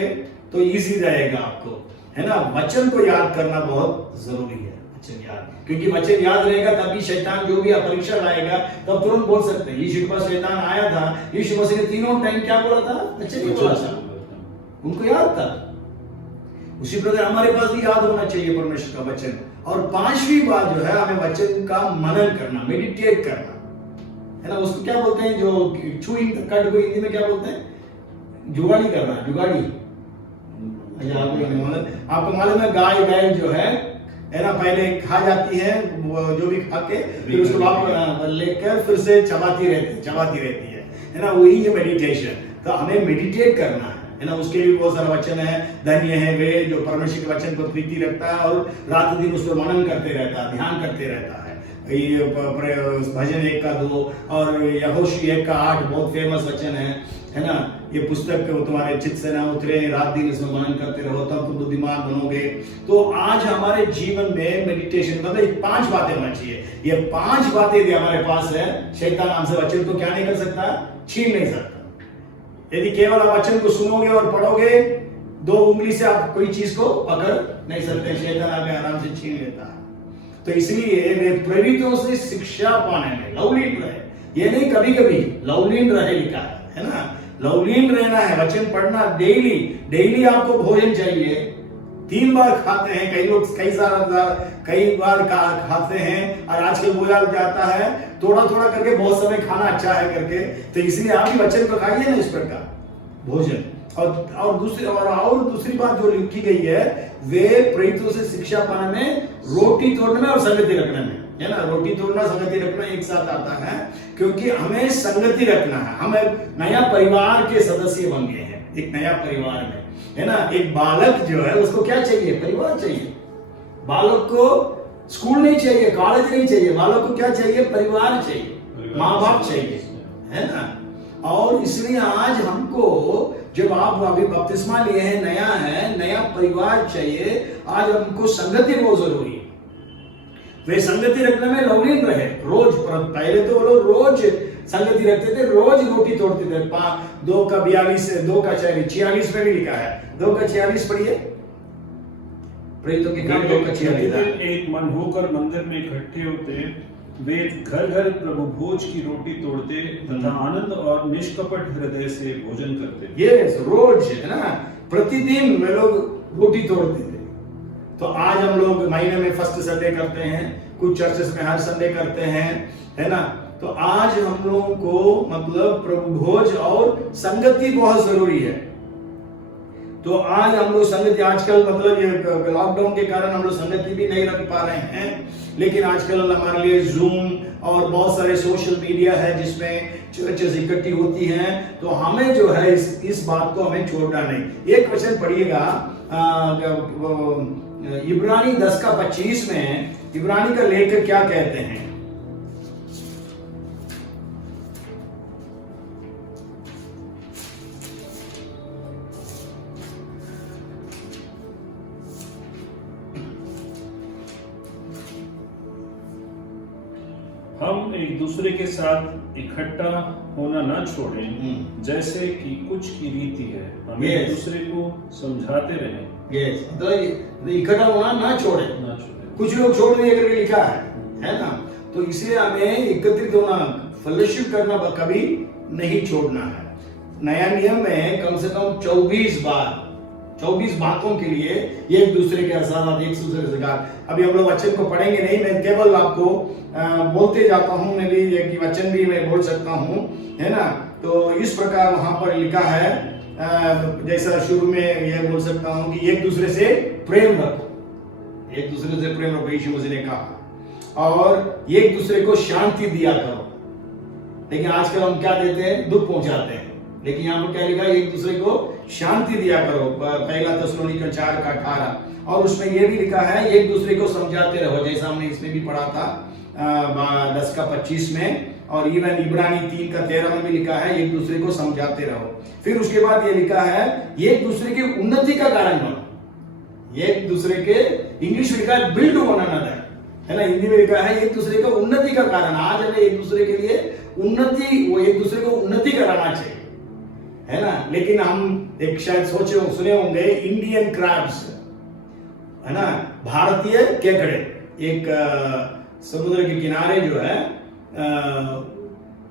तो इजी रहेगा आपको, है ना। वचन को याद करना बहुत जरूरी है, वचन याद, क्योंकि वचन याद रहेगा तभी शैतान जो भी परीक्षा लाएगा तब तुरंत बोल सकते हैं। यीशु के पास शैतान आया था, यीशु मसीह ने तीनों टाइम क्या बोला था? वचन ही बोला था, उनको याद था। उसी प्रकार हमारे पास भी याद होना चाहिए परमेश्वर का वचन। और 5वीं बात जो है, हमें वचन का मनन करना, मेडिटेट करना, है ना। उसको क्या बोलते हैं, जो चूइंग कट को हिंदी में क्या बोलते हैं? जुगाड़ी करना, जुगाड़ी। आपको मालूम है गाय बैल जो है ना, पहले खा जाती है, जो भी खा के फिर उसको वापस लेकर फिर से चबाती रहती है ना। वही है मेडिटेशन। तो हमें मेडिटेट करना है ना। उसके लिए बहुत सारा वचन है। धन्य है वे जो परमेश्वर के वचन को प्रीति रखता है और रात दिन उस पर मनन करते रहता है, ध्यान करते रहता है। ये भजन 1 का 2 और यहोशू 1 का 8 बहुत फेमस वचन है ना। ये पुस्तक तुम्हारे चित्त से ना उतरे, रात दिन इसमें मनन करते रहो तब तुम बुद्धिमान बनोगे। तो आज हमारे जीवन में मेडिटेशन मतलब 5 बातें होना चाहिए। ये 5 बातें यदि हमारे पास है, शैतान हमसे वचन को क्या नहीं कर सकता, छीन नहीं सकता। यदि केवल आप वचन को सुनोगे और पढ़ोगे, 2 उंगली से आप कोई चीज को पकड़ नहीं सकते, शैतान आगे आराम से छीन लेता है। तो इसलिए वे प्रेरितों से शिक्षा पाने में, लवली ये नहीं कभी कभी, लवलीन रहे लिखा है ना, लवलीन रहना है, वचन पढ़ना डेली। डेली आपको भोजन चाहिए, 3 बार खाते हैं, कई लोग कई बार खाते हैं, और आजकल बोला जाता है थोड़ा थोड़ा करके बहुत समय खाना अच्छा है करके, तो इसलिए आप भी वचन को खाइए ना इस प्रकार भोजन। और दूसरी बात जो लिखी गई है, वे प्रेरितों से शिक्षा पाने में, रोटी तोड़ने में और संगति रखने में, है ना। रोटी तोड़ना संगति रखना एक साथ आता है, क्योंकि हमें संगति रखना है। हम एक नया परिवार के सदस्य बन गए हैं, एक नया परिवार में, है ना। एक बालक जो है उसको क्या चाहिए? परिवार चाहिए। बालक को स्कूल नहीं चाहिए, कॉलेज नहीं चाहिए, बालक को क्या चाहिए? परिवार चाहिए, माँ बाप चाहिए, है ना। और इसलिए आज हमको, जब आप अभी बपतिस्मा लिए हैं, नया है, नया परिवार चाहिए, आज हमको संगति बहुत जरूरी है। वे संगति रखने में लवलीन रहे, रोज। पहले तो वो लोग रोज संगति रखते थे, रोज रोटी तोड़ते थे। 2 का 42 2 का 46 में भी लिखा है, 2 का 46 पढ़िए। प्रेरितों के काम 2 का 46। एक मन होकर मंदिर में इकट्ठे होते, वे घर घर प्रभु भोज की रोटी तोड़ते तथा आनंद और निष्कपट हृदय से भोजन करते। यस, रोज, है ना, प्रतिदिन वे लोग रोटी तोड़ते थे। तो आज हम लोग महीने में फर्स्ट संडे करते हैं, कुछ चर्चेस में हर संडे करते हैं, है ना। तो आज हम लोगों को मतलब प्रभु भोज और संगति बहुत जरूरी है। तो आज हम लोग संगति, आजकल मतलब ये लॉकडाउन के कारण हम लोग संगति भी नहीं रख पा रहे हैं, लेकिन आजकल हमारे लिए जूम और बहुत सारे सोशल मीडिया है जिसमें चर्चेस इकट्ठी होती हैं। तो हमें जो है इस बात को हमें छोड़ना नहीं। एक वचन पढ़िएगा, इब्रानी 10 का 25 में इब्रानी का लेखक क्या कहते हैं? हम एक दूसरे के साथ इकट्ठा होना ना छोड़ें, जैसे कि कुछ की रीति है, हम एक दूसरे को समझाते रहें। तो इकट्ठा होना ना छोड़े। कुछ लोग छोड़ दिए करके लिखा है ना। तो इसलिए हमें एकत्रित होना, फेलोशिप करना कभी नहीं छोड़ना है। नया नियम में कम से कम 24 बातों के लिए एक दूसरे के साथ, एक दूसरे से साथ। अभी हम लोग वचन को पढ़ेंगे नहीं, मैं केवल आपको बोलते जाता हूँ, मैं भी एक वचन भी मैं बोल सकता हूँ, है ना। तो इस प्रकार वहां पर लिखा है, जैसा शुरू में यह बोल सकता हूँ कि एक दूसरे से प्रेम रखो, एक दूसरे से प्रेम रखो, यीशु मसीह ने कहा, और एक दूसरे को शांति दिया करो। लेकिन आजकल हम क्या देते हैं? दुख पहुंचाते हैं। लेकिन यहाँ पर क्या लिखा? एक दूसरे को शांति दिया करो, 1 थिस्सलुनीके 4 का 18। और उसमें यह भी लिखा है, एक दूसरे को समझाते रहो, जैसा हमने इसमें भी पढ़ा था 10 का 25 में, और इवन इब्रानी 3 का 13 में भी लिखा है, एक दूसरे को समझाते रहो। फिर उसके बाद ये लिखा है, एक दूसरे की उन्नति का कारण बनो। एक दूसरे के, इंग्लिश में लिखा है बिल्ड वन अनदर, है ना। हिंदी में लिखा है एक दूसरे का उन्नति का कारण। आज हमें एक दूसरे के लिए उन्नति, वो एक दूसरे को उन्नति कराना चाहिए, है ना। लेकिन हम एक शायद सुने होंगे इंडियन क्रैब्स, है ना, भारतीय केकड़े। एक समुद्र के किनारे जो है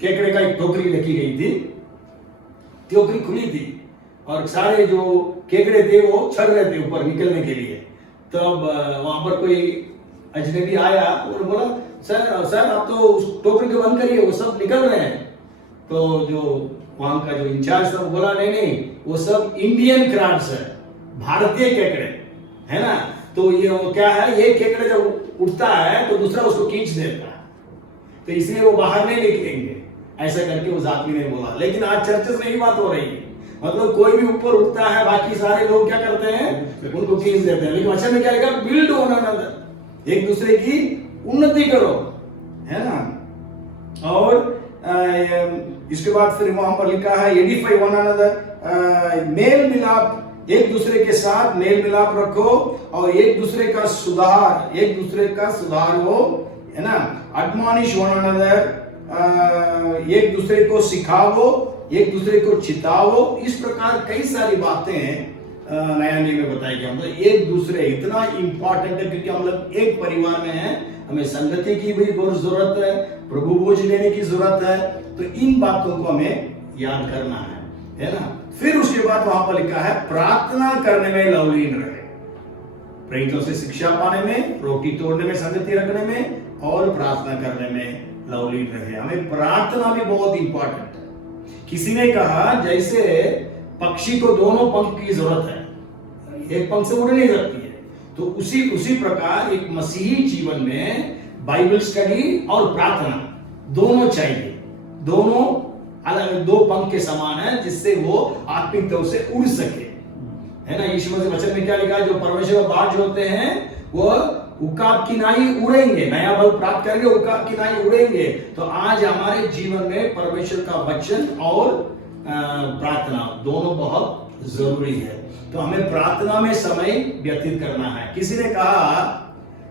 केकड़े का एक टोकरी रखी गई थी, टोकरी खुली थी, और सारे जो केकड़े थे वो चढ़ रहे थे ऊपर निकलने के लिए। तब वहां पर कोई अजनबी आया और बोला, सर आप तो उस टोकरी को बंद करिए, वो सब निकल रहे हैं। तो जो वहां का जो इंचार्ज था वो बोला, नहीं, वो सब इंडियन क्रैब्स है, भारतीय केकड़े, है ना। तो ये वो क्या है, ये केकड़े जब उठता है तो दूसरा उसको खींच देता है, तो इसलिए वो बाहर नहीं निकलेंगे, ऐसा करके उस आदमी ने बोला। लेकिन आज चर्चेस में ही बात हो रही है, मतलब कोई भी ऊपर उठता है, बाकी सारे लोग क्या करते हैं? उनको खींच देते हैं। लेकिन वचन में क्या लिखा? बिल्ड वन अनदर, एक दूसरे की उन्नति करो, है ना। और इसके बाद फिर वहां पर लिखा है एडिफाई वन अनदर, मेल मिलाप, एक दूसरे के साथ मेल मिलाप रखो, और एक दूसरे का सुधार हो, है ना। एडमॉनिश वन अनदर, एक दूसरे को सिखाओ, एक दूसरे को चिताओ। इस प्रकार कई सारी बातें नया नियम में बताई गई। मतलब एक दूसरे इतना इंपॉर्टेंट है, क्योंकि हम लोग एक परिवार में हैं, हमें संगति की भी बहुत जरूरत है, प्रभु भोज लेने की जरूरत है। तो इन बातों को हमें याद करना है ना। फिर उसके बाद वहां पर लिखा है प्रार्थना करने में लवलीन रहे, प्रेरितों से शिक्षा पाने में, रोटी तोड़ने में, संगति रखने में और प्रार्थना करने में लवलीन रहे। हमें प्रार्थना भी बहुत इंपॉर्टेंट है। किसी ने कहा जैसे पक्षी को दोनों पंख की जरूरत है, एक पंख से उड़ नहीं सकती है, तो उसी प्रकार एक मसीही जीवन में बाइबल स्टडी और प्रार्थना दोनों चाहिए। दोनों अलग दो पंख के समान है, जिससे वो आत्मिक तौर से उड़ सके, है ना। यीशु मसीह वचन में क्या लिखा है, जो परमेश्वर का बाज होते हैं वो उकाब की नाई उड़ेंगे, नया बल प्राप्त करेंगे, उकाब की नाई उड़ेंगे। तो आज हमारे जीवन में परमेश्वर का वचन और प्रार्थना दोनों बहुत जरूरी है। तो हमें प्रार्थना में समय व्यतीत करना है। किसी ने कहा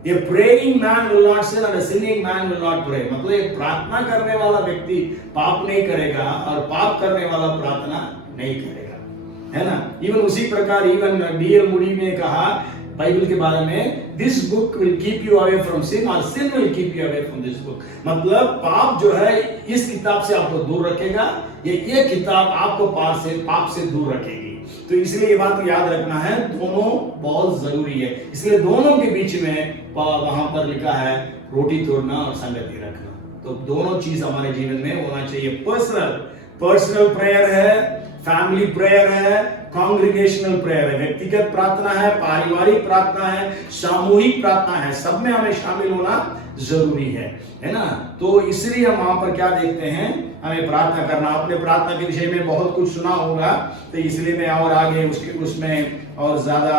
ये praying man will not sin and sinning man will not pray, मतलब एक प्रार्थना करने वाला व्यक्ति पाप नहीं करेगा और पाप करने वाला प्रार्थना नहीं करेगा, है ना। इवन उसी प्रकार इवन डीएल मूडी ने कहा बाइबल के बारे में, this book will keep you away from sin और sin will keep you away from this book, मतलब पाप जो है इस किताब से आपको दूर रखेगा, ये किताब आपको पाप से दूर रखेगी। तो इसलिए ये बात याद रखना है, दोनों बहुत जरूरी है। इसलिए दोनों के बीच में वहां पर लिखा है रोटी तोड़ना और संगति रखना। तो दोनों चीज हमारे जीवन में होना चाहिए। पर्सनल प्रेयर है, फैमिली प्रेयर है, कांग्रेगेशनल प्रेयर है, व्यक्तिगत प्रार्थना है, पारिवारिक प्रार्थना है, सामूहिक प्रार्थना है, सब में हमें शामिल होना जरूरी है ना। तो इसलिए हम वहां पर क्या देखते हैं, हमें प्रार्थना करना। आपने प्रार्थना के विषय में बहुत कुछ सुना होगा, तो इसलिए मैं और आगे उसमें और ज्यादा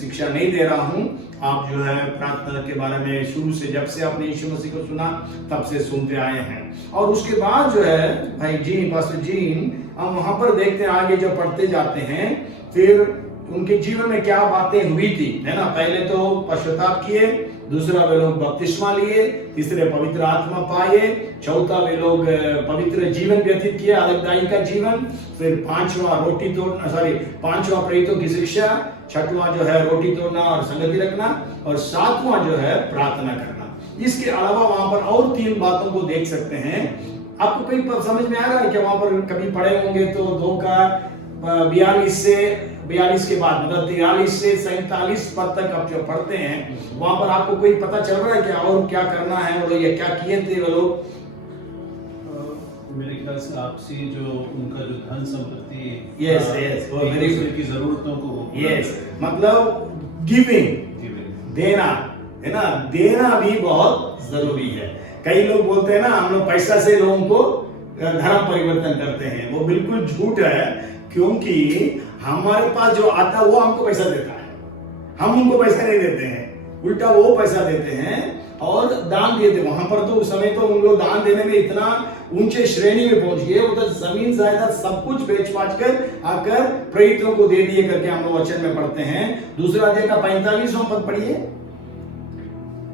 शिक्षा नहीं दे रहा हूं। आप जो है प्रार्थना के बारे में शुरू से, जब से आपने यीशु मसीह को सुना तब से सुनते आए हैं। और उसके बाद जो है भाई पास्टर हम वहां पर देखते हैं, आगे जो पढ़ते जाते हैं, फिर उनके जीवन में क्या बातें हुई थी, है ना। पहले तो पश्चाताप किए, दूसरा वे लोग बपतिस्मा लिए, तीसरे पवित्र आत्मा पाए, चौथा वे लोग पवित्र जीवन व्यतीत किया, अलगदाई का जीवन, फिर पांचवा प्रेरितों की शिक्षा, छठवां जो है रोटी तोड़ना और संगति रखना, और सातवां जो है प्रार्थना करना। इसके अलावा वहां पर और 3 बातों को देख सकते हैं। आपको कहीं समझ में आ रहा है कि वहां पर कभी पढ़े होंगे तो 2 का 42 के बाद, मतलब 43 से 47 पद तक आप जो पढ़ते हैं, वहां पर आपको कोई पता चल रहा है कि और क्या करना है, और ये क्या किए थे वो लोग? मेरे ख्याल से आपसी जो उनका जो धन संपत्ति की जरूरतों को मतलब गिविंग, देना, है ना। देना भी बहुत जरूरी है। कई लोग बोलते हैं ना, हम लोग पैसा से लोगों को धर्म परिवर्तन करते हैं, वो बिल्कुल झूठ है। क्योंकि हमारे पास जो आता है वो हमको पैसा देता है, हम उनको पैसा नहीं देते हैं, उल्टा वो पैसा देते हैं और दान देते। वहां पर तो उस समय तो उन लोग दान देने में इतना ऊंचे श्रेणी में पहुंच गए, उधर जमीन जायदाद सब कुछ बेच बाच कर आकर प्रेरितों को दे दिए करके हम लोग वचन में पढ़ते हैं। दूसरा अध्याय का 45वां पद पढ़िए।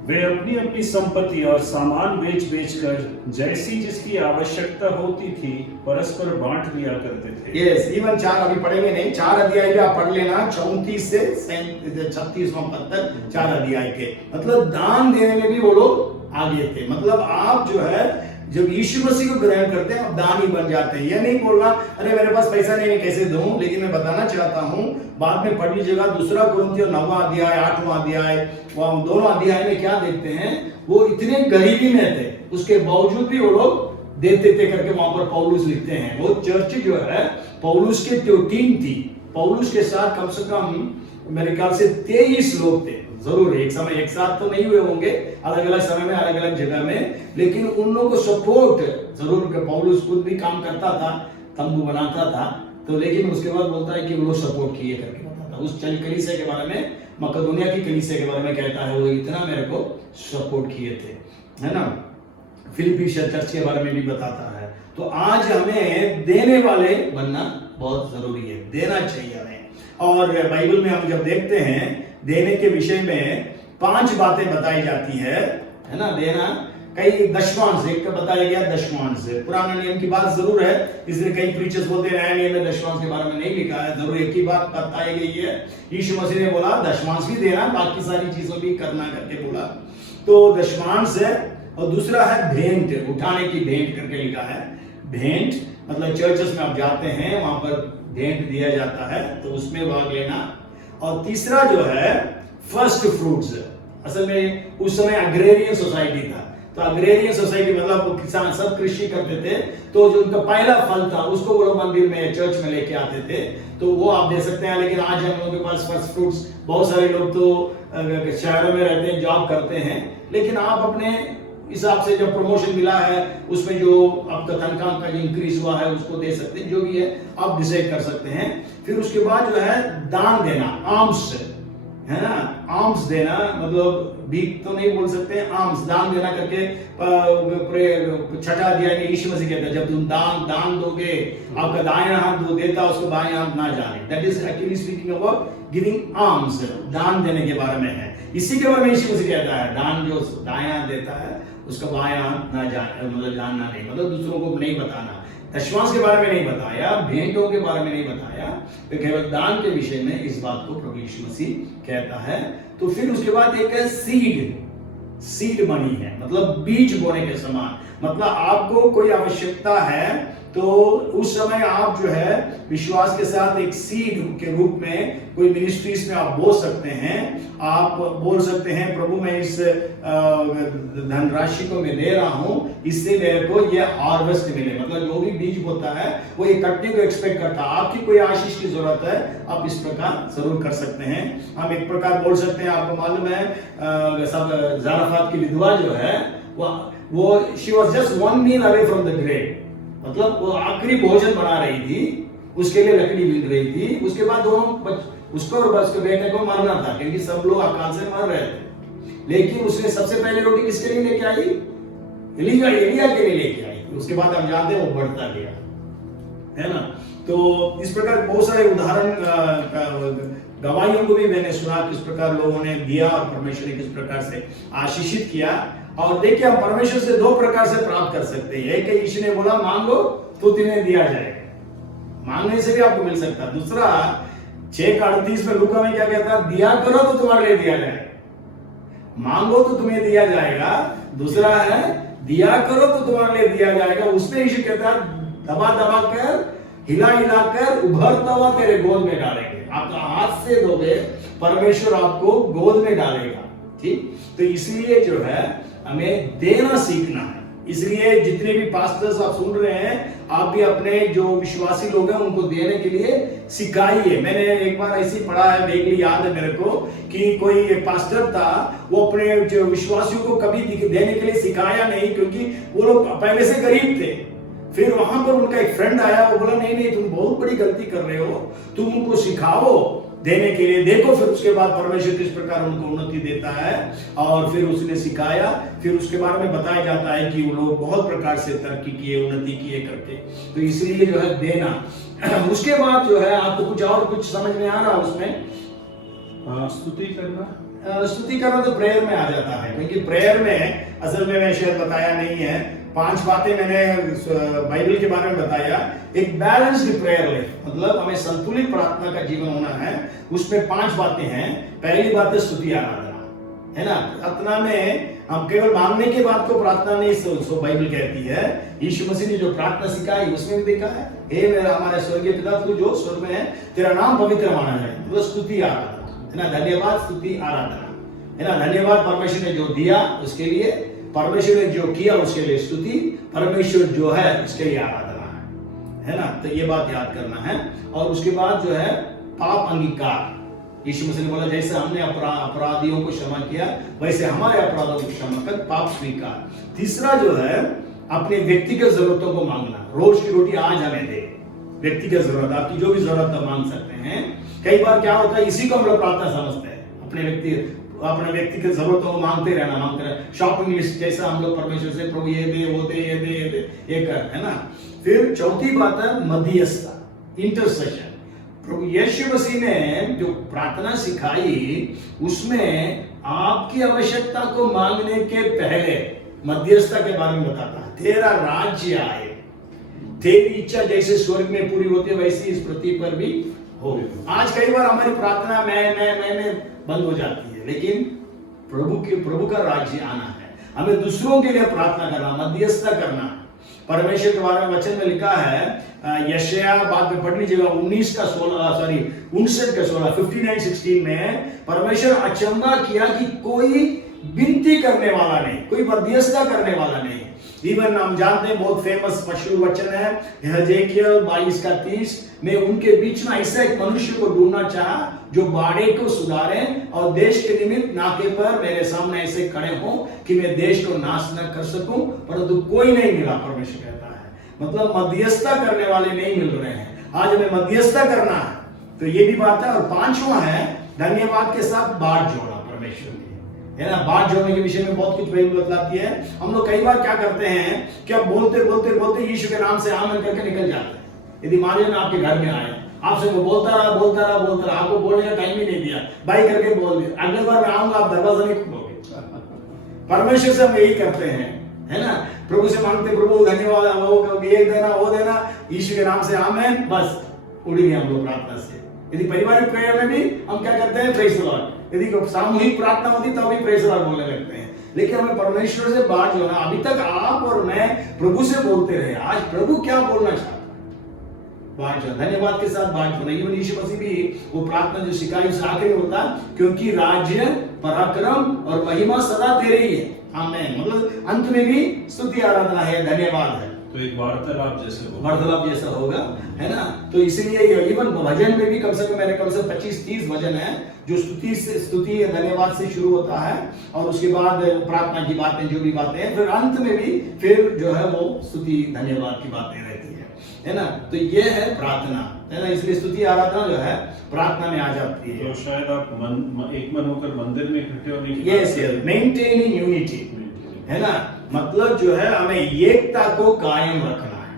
वे अपनी अपनी संपत्ति और सामान बेच कर जैसी जिसकी आवश्यकता होती थी परस्पर बांट लिया करते थे। यस, इवन 4 अभी पढ़ेंगे नहीं, 4 अध्याय भी आप पढ़ लेना, 34 से 36वां पद तक 4 अध्याय के। मतलब दान देने में भी वो लोग आगे थे। मतलब आप जो है जब यीशु मसीह को ग्रहण करते हैं आप दानी बन जाते हैं। यह नहीं बोलना अरे मेरे पास पैसा नहीं है कैसे दूं, लेकिन मैं बताना चाहता हूं, बाद में पढ़ लीजिएगा 2 कुरिन्थियों 9वां अध्याय 8वां अध्याय, वहां दोनों अध्याय में क्या देखते हैं, वो इतने गरीबी में थे उसके बावजूद भी वो लोग देते थे करके वहां पर पौलुस लिखते हैं। वो चर्च जो है पौलुस के जो टीम थी, पौलुस के साथ कम से कम मेरे ख्याल से 23 लोग थे। जरूर एक समय एक साथ तो नहीं हुए होंगे, अलग अलग समय में अलग अलग जगह में, लेकिन उन लोगों को सपोर्ट जरूर, पौलुस खुद भी काम करता था, तंबू बनाता था, तो लेकिन उसके बाद बोलता है कि वो लोग सपोर्ट किए करके बताता। उस कलीसिया के बारे में, मकदूनिया की कलीसिया के बारे में कहता है वो इतना मेरे को सपोर्ट किए थे, है ना। फिलिप्पी चर्च के बारे में भी बताता है। तो आज हमें देने वाले बनना बहुत जरूरी है, देना चाहिए हमें। और बाइबल में हम जब देखते हैं देने के विषय में 5 बातें बताई जाती है ना। देना कई दशमांश, एक बताया गया दशमांश, पुराने नियम की बात जरूर है, इसलिए कई प्रीचर्स बोलते हैं नया नियम में दशमांश के बारे में नहीं लिखा है। जरूर एक ही बात बताई गई है, यीशु मसीह ने बोला दशमांश भी देना, बाकी सारी चीजों भी करना करके बोला। तो दशमांश है, और दूसरा है भेंट, उठाने की भेंट करके लिखा है। भेंट मतलब चर्चेस में आप जाते हैं, वहां पर भेंट दिया जाता है, तो उसमें भाग लेना। और तीसरा जो है फर्स्ट फ्रूट्स, असल में उस समय अग्रेरियन सोसाइटी था, तो अग्रेरियन सोसाइटी मतलब किसान सब कृषि करते थे, तो जो उनका पहला फल था उसको वो लोग मंदिर में चर्च में लेके आते थे, तो वो आप दे सकते हैं। लेकिन आज हम लोगों के पास फर्स्ट फ्रूट्स, बहुत सारे लोग तो शहरों में रहते हैं, जॉब करते हैं, लेकिन आप अपने हिसाब से जब प्रमोशन मिला है उसमें जो आपका तनख्वाह का इंक्रीज हुआ है उसको दे सकते हैं, जो भी है आप डिसाइड कर सकते हैं। फिर उसके बाद जो है दान देना, आर्म्स है ना, आर्म्स देना मतलब भीख तो नहीं बोल सकते, आर्म्स दान देना करके छठा अध्याय में यीशु मसीह कहता है जब तुम दान दोगे, आपका दायां हाथ जो देता उसको बायां हाथ ना जाने। That is actually speaking about giving arms, दान देने के बारे में है। इसी के बारे में यीशु मसीह कहता है दान जो दायां हाथ देता है उसका बायां हाथ ना जाने, मतलब जानना नहीं, मतलब दूसरों को नहीं बताना। दशमांश के बारे में नहीं बताया, भेंटों के बारे में नहीं बताया, तो केवल दान के विषय में इस बात को प्रभु यीशु मसीह कहता है। तो फिर उसके बाद एक है सीड मनी है, मतलब बीज बोने के समान, मतलब आपको कोई आवश्यकता है तो उस समय आप जो है विश्वास के साथ एक सीड के रूप में कोई मिनिस्ट्रीज में आप बोल सकते हैं। आप बोल सकते हैं प्रभु मैं इस धनराशि को मैं दे रहा हूं, इससे मेरे को ये हार्वेस्ट मिले, मतलब जो भी बीज बोता है वो ये कटने को एक्सपेक्ट करता है। आपकी कोई आशीष की जरूरत है, आप इस प्रकार जरूर कर सकते हैं। हम एक प्रकार बोल सकते हैं, आपको मालूम है ज़ाराफात की विधवा जो है वो she was just one mile away from the grave, मतलब वो आखिरी भोजन बना रही थी, उसके लिए लकड़ी मिल रही थी। उसके बाद दोनों उसको और उसके बेटे को मरना था क्योंकि सब लोग अकाल से मर रहे थे, लेकिन उसने सबसे पहले रोटी किसके लिए लेके आई? एलिया के लिए लेके आई। उसके बाद हम जानते हैं वो बढ़ता गया, है ना। तो इस प्रकार बहुत सारे उदाहरण गवाहियों को भी मैंने सुना किस प्रकार लोगों ने दिया और परमेश्वर ने किस प्रकार से आशीषित किया। और देखिए हम परमेश्वर से दो प्रकार से प्राप्त कर सकते हैं। एक यीशु ने बोला मांगो तो तुम्हें दिया जाएगा, मांगने से भी आपको मिल सकता है। दूसरा 6:38 में लूका में क्या कहता है? दिया करो तो तुम्हारे लिए दिया जाएगा, मांगो तो तुम्हें दिया जाएगा। दूसरा है दिया करो तो तुम्हारे लिए दिया जाएगा। उसमें यीशु कहता है दबा दबा कर हिला हिला कर उभरता हुआ तेरे गोद में डालेंगे। आपका हाथ से दोगे परमेश्वर आपको गोद में डालेगा, ठीक। तो इसलिए जो है हमें देना सीखना है। इसलिए जितने भी पास्टर्स आप सुन रहे हैं, आप भी अपने जो विश्वासी लोग हैं उनको देने के लिए सिखाइए। मैंने एक बार ऐसे ही पढ़ा है, वेगली याद है मेरे को, कि कोई एक पास्टर था, वो अपने जो विश्वासियों को कभी देने के लिए सिखाया नहीं क्योंकि वो लोग पहले से गरीब थे। फिर वहां पर उनका एक फ्रेंड आया, वो बोला नहीं तुम बहुत बड़ी गलती कर रहे हो, तुम उनको सिखाओ देने के लिए, देखो फिर उसके बाद परमेश्वर किस प्रकार उनको उन्नति देता है। और फिर उसने सिखाया, फिर उसके बारे में बताया जाता है कि वो लोग बहुत प्रकार से तरक्की किए, उन्नति किए करके। तो इसलिए जो है देना। उसके बाद जो है आपको कुछ समझ में आ रहा उसमें? स्तुति करना तो प्रेयर में आ जाता है, क्योंकि प्रेयर में असल में मैं शायद बताया नहीं है, 5 बातें मैंने बाइबल के बारे में बताया। एक बैलेंस्ड प्रेयर लाइफ, मतलब हमें संतुलित प्रार्थना का जीवन होना है, उसमें 5 बातें हैं। पहली बात है स्तुति आराधना, है ना। प्रार्थना में हम केवल मांगने के बाद को प्रार्थना नहीं सो बाइबल कहती है। यीशु मसीह ने जो प्रार्थना सिखाई उसमें भी देखा है, हे मेरा हमारे स्वर्गीय पिता तू जो स्वर्ग में है, तेरा नाम पवित्र माना जाए, मतलब स्तुति आराधना, है ना। धन्यवाद, स्तुति आराधना, है ना। धन्यवाद परमेश्वर ने जो दिया उसके लिए, परमेश्वर ने जो किया उसके लिए स्तुति, परमेश्वर जो है उसके लिए आराधना है ना। तो ये बात याद करना है। और उसके बाद जो है पाप अंगीकार। यीशु मसीह ने बोला जैसे हमने अपराधियों को क्षमा किया वैसे हमारे अपराधों को क्षमा कर, पाप स्वीकार। तीसरा जो है अपने व्यक्तिगत जरूरतों को मांगना, रोज की रोटी आज हमें दे। व्यक्तिगत जरूरत, आपकी जो भी जरूरत है मांग सकते हैं। कई बार क्या होता है, इसी को हम लोग प्रार्थना समझते हैं, अपने व्यक्तिगत जरूरतों को मांगते रहना। शॉपिंग लिस्ट जैसा हम लोग परमेश्वर से प्रभु ये दे वो दे ये दे ये दे ये कर, है ना। फिर चौथी बात है मध्यस्थता, इंटरसेशन। प्रभु यीशु मसीह ने जो प्रार्थना सिखाई उसमें आपकी आवश्यकता को मांगने के पहले मध्यस्थता के बारे में बताता है। तेरा राज्य आए, तेरी इच्छा जैसे स्वर्ग में पूरी होती है वैसी इस पृथ्वी पर भी हो। आज कई बार हमारी प्रार्थना मैं बंद हो जाती है, लेकिन प्रभु का राज्य आना है। हमें दूसरों के लिए प्रार्थना करना, मध्यस्थता करना। परमेश्वर के बारे में वचन में लिखा है, यशायाह बाद में पढ़ लीजिएगा 59:16 में परमेश्वर अचंभा किया कि कोई विनती करने वाला नहीं, कोई मध्यस्थता करने वाला नहीं। इवन हम जानते हैं बहुत फेमस मशहूर वचन है यहेजकेल 22:30 में, उनके बीच में ऐसा एक मनुष्य को ढूंढना चाहा जो बाड़े को सुधारे और देश के निमित्त नाके पर मेरे सामने ऐसे खड़े हो कि मैं देश को नाश न कर सकूं, परंतु कोई नहीं मिला। परमेश्वर कहता है मतलब मध्यस्थता करने वाले नहीं मिल रहे हैं। आज हमें मध्यस्थता करना है, तो ये भी बात है। और 5वां है धन्यवाद के साथ बाट जोड़ना परमेश्वर की, है ना। बाट जोड़ने के विषय में बहुत कुछ बाइबल बतलाती है। हम लोग कई बार क्या करते हैं कि अब बोलते यीशु के नाम से आमीन करके निकल जाते हैं। यदि मान लीजिए आपके घर में आए, आपसे वो बोलता रहा, आपको बोलने का टाइम ही नहीं दिया, बाई करके बोल दिया, अगले बार मैं आऊंगा आप दरवाजा नहीं खोलोगे। परमेश्वर से हम यही करते हैं, है ना। प्रभु से मांगते, प्रभु धन्यवाद, वो ये देना वो देना, यीशु के नाम से आमीन, बस उड़ गए हम लोग प्रार्थना से। यदि पारिवारिक प्रेयर में भी हम क्या करते हैं, प्रेज द लॉर्ड। यदि सामूहिक प्रार्थना होती तब भी प्रेज द लॉर्ड बोलने लगते हैं। लेकिन हमें परमेश्वर से बात जो है, अभी तक आप और मैं प्रभु से बोलते रहे, आज प्रभु क्या बोलना चाहता है, बात जो धन्यवाद के साथ बात होना। इवन यीशु मसीह भी वो प्रार्थना जो सिखाई उससे आखिर होता, क्योंकि राज्य, पराक्रम और महिमा सदा तेरे ही है, आमीन। मतलब अंत में भी स्तुति आराधना है, धन्यवाद है। तो एक वार्तालाप जैसा होगा, है ना। तो इसलिए इवन भजन में भी कम से कम 25-30 भजन है जो स्तुति धन्यवाद से शुरू होता है, और उसके बाद प्रार्थना की बातें, जो भी बातें हैं, फिर अंत में भी फिर जो है वो स्तुति धन्यवाद की बातें रहती है ना। तो ये है प्रार्थना, है ना। इसलिए स्तुति आराधना जो है प्रार्थना में आ जाती है। तो शायद आप एक मन होकर मंदिर में इकट्ठे होने की यस, मेंटेनिंग यूनिटी, है ना। मतलब जो है हमें एकता को कायम रखना है।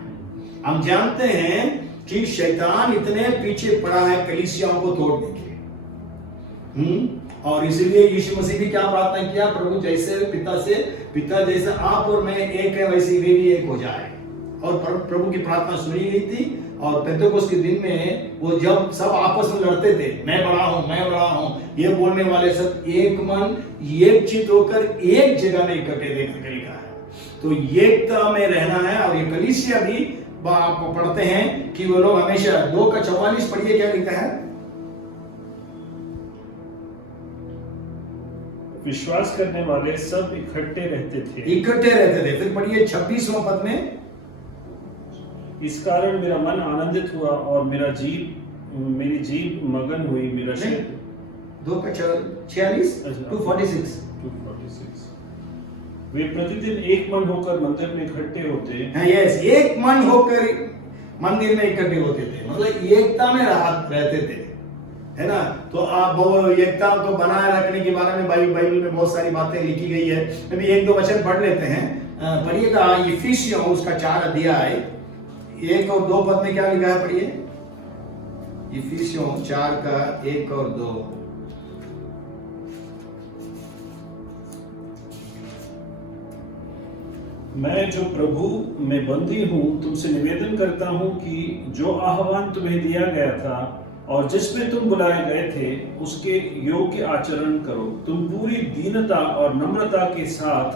हम जानते हैं कि शैतान इतने पीछे पड़ा है कलीसियाओं को तोड़ने के लिए, और इसलिए यीशु मसीह भी क्या प्रार्थना किया, प्रभु जैसे पिता जैसे आप और मैं एक है, वैसे वे भी एक हो जाए। और प्रभु की प्रार्थना सुनी गई थी। और पेंतेकोस्त के दिन में वो जब सब आपस में लड़ते थे, मैं बड़ा हूं, ये बोलने वाले सब एक मन एक चित होकर एक जगह में इकट्ठे देखने लिखा है। तो एकता में रहना है। और ये कलीसिया भी आप पढ़ते हैं कि वो लोग हमेशा 2:44 पढ़िए, क्या लिखा है, विश्वास करने वाले सब इकट्ठे रहते थे। फिर पढ़िए 26वां पद में, इस कारण मेरा मन आनंदित हुआ और मेरी जीभ मगन हुई, मेरा शरीर 2:46 2:46 वे प्रतिदिन एक मन होकर मंदिर में इकट्ठे होते हैं। यस, एक मन होकर मंदिर में इकट्ठे होते थे, मतलब एकता में रहते थे, है ना। तो आप एकता को बनाए रखने के बारे में बाइबल में बहुत सारी बातें लिखी गई है। अभी 1-2 वचन पढ़ लेते हैं। पढ़िएगा इफिसियों उसका 4 अध्याय 1 और 2 पद में क्या लिखा है, पढ़िए। इफिसियों 4 का 1 और 2। मैं जो प्रभु में बंदी हूँ तुमसे निवेदन करता हूँ कि जो आह्वान तुम्हें दिया गया था और जिसमें तुम बुलाए गए थे उसके योग्य आचरण करो। तुम पूरी दीनता और नम्रता के साथ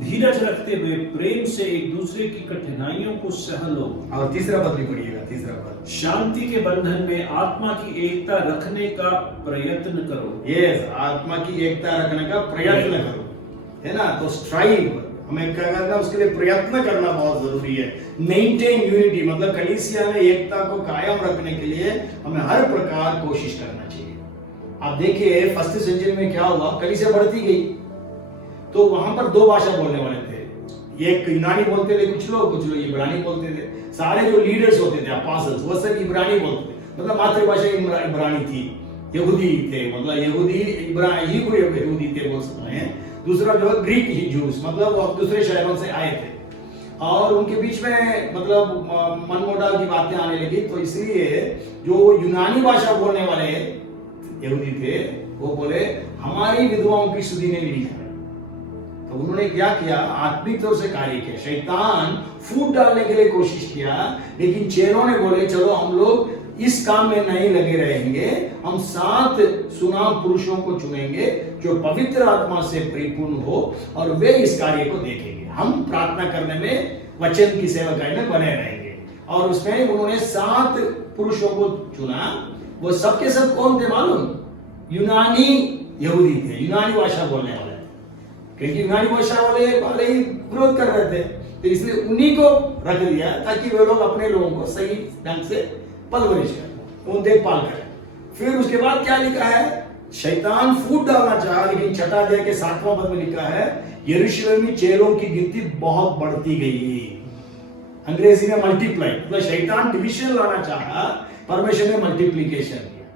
धीरज रखते हुए प्रेम से एक दूसरे की कठिनाइयों को सह लो। और तीसरा पद भी पढ़िएगा, तीसरा पद, शांति के बंधन में आत्मा की एकता रखने का प्रयत्न करो। यस, आत्मा की एकता रखने का प्रयत्न करो, है ना। तो स्ट्राइव, हमें क्या करना, उसके लिए प्रयत्न करना बहुत जरूरी है। मेंटेन यूनिटी, मतलब कलीसिया में एकता को कायम रखने के लिए हमें हर प्रकार कोशिश करना चाहिए। आप देखिए फर्स्ट सेंचुरी में क्या हुआ, कलीसिया बढ़ती गई तो वहां पर 2 भाषा बोलने वाले थे। एक यूनानी बोलते थे कुछ लोग इब्रानी बोलते थे। सारे जो लीडर्स होते थे, अपोस्टल्स, वो सब इब्रानी बोलते थे, मतलब मातृभाषा इब्रानी थी। यहूदी थे, मतलब यहूदी यहूदी थे बोल सकते हैं। दूसरा जो है ग्रीक जूस, मतलब वो दूसरे शहरों से आए थे और उनके बीच में मतलब मनमुटाव की बातें आने लगी। तो इसलिए जो यूनानी भाषा बोलने वाले यहूदी थे वो बोले हमारी विधवाओं की सुधि नहीं ली जाए। तो उन्होंने क्या किया, आत्मिक तौर से कार्य किया। शैतान फूट डालने के लिए कोशिश किया, लेकिन चेलों ने बोले चलो हम लोग इस काम में नहीं लगे रहेंगे, हम 7 सुनाम पुरुषों को चुनेंगे जो पवित्र आत्मा से परिपूर्ण हो और वे इस कार्य को देखेंगे। हम प्रार्थना करने में, वचन की सेवकाई में बने रहेंगे। और उसमें उन्होंने 7 पुरुषों को चुना। वो सबके सब कौन थे मालूम? यूनानी यहूदी थे, यूनानी भाषा बोलने वाले, क्योंकि यूनानी भाषा वाले ही विरोध कर रहे थे, तो इसलिए उन्हीं को रख दिया ताकि वे लोग अपने लोगों को सही ढंग से परवरिश करें, वो देखभाल करें। फिर उसके बाद क्या लिखा है? शैतान फूट डालना चाहा, लेकिन 6 अध्याय के 7वां पद में लिखा है यरूशलेम में चेलों की गिनती बहुत बढ़ती गई। अंग्रेजी में मल्टीप्लाई, मतलब शैतान डिविजन लाना चाहा, परमेश्वर ने मल्टीप्लिकेशन किया।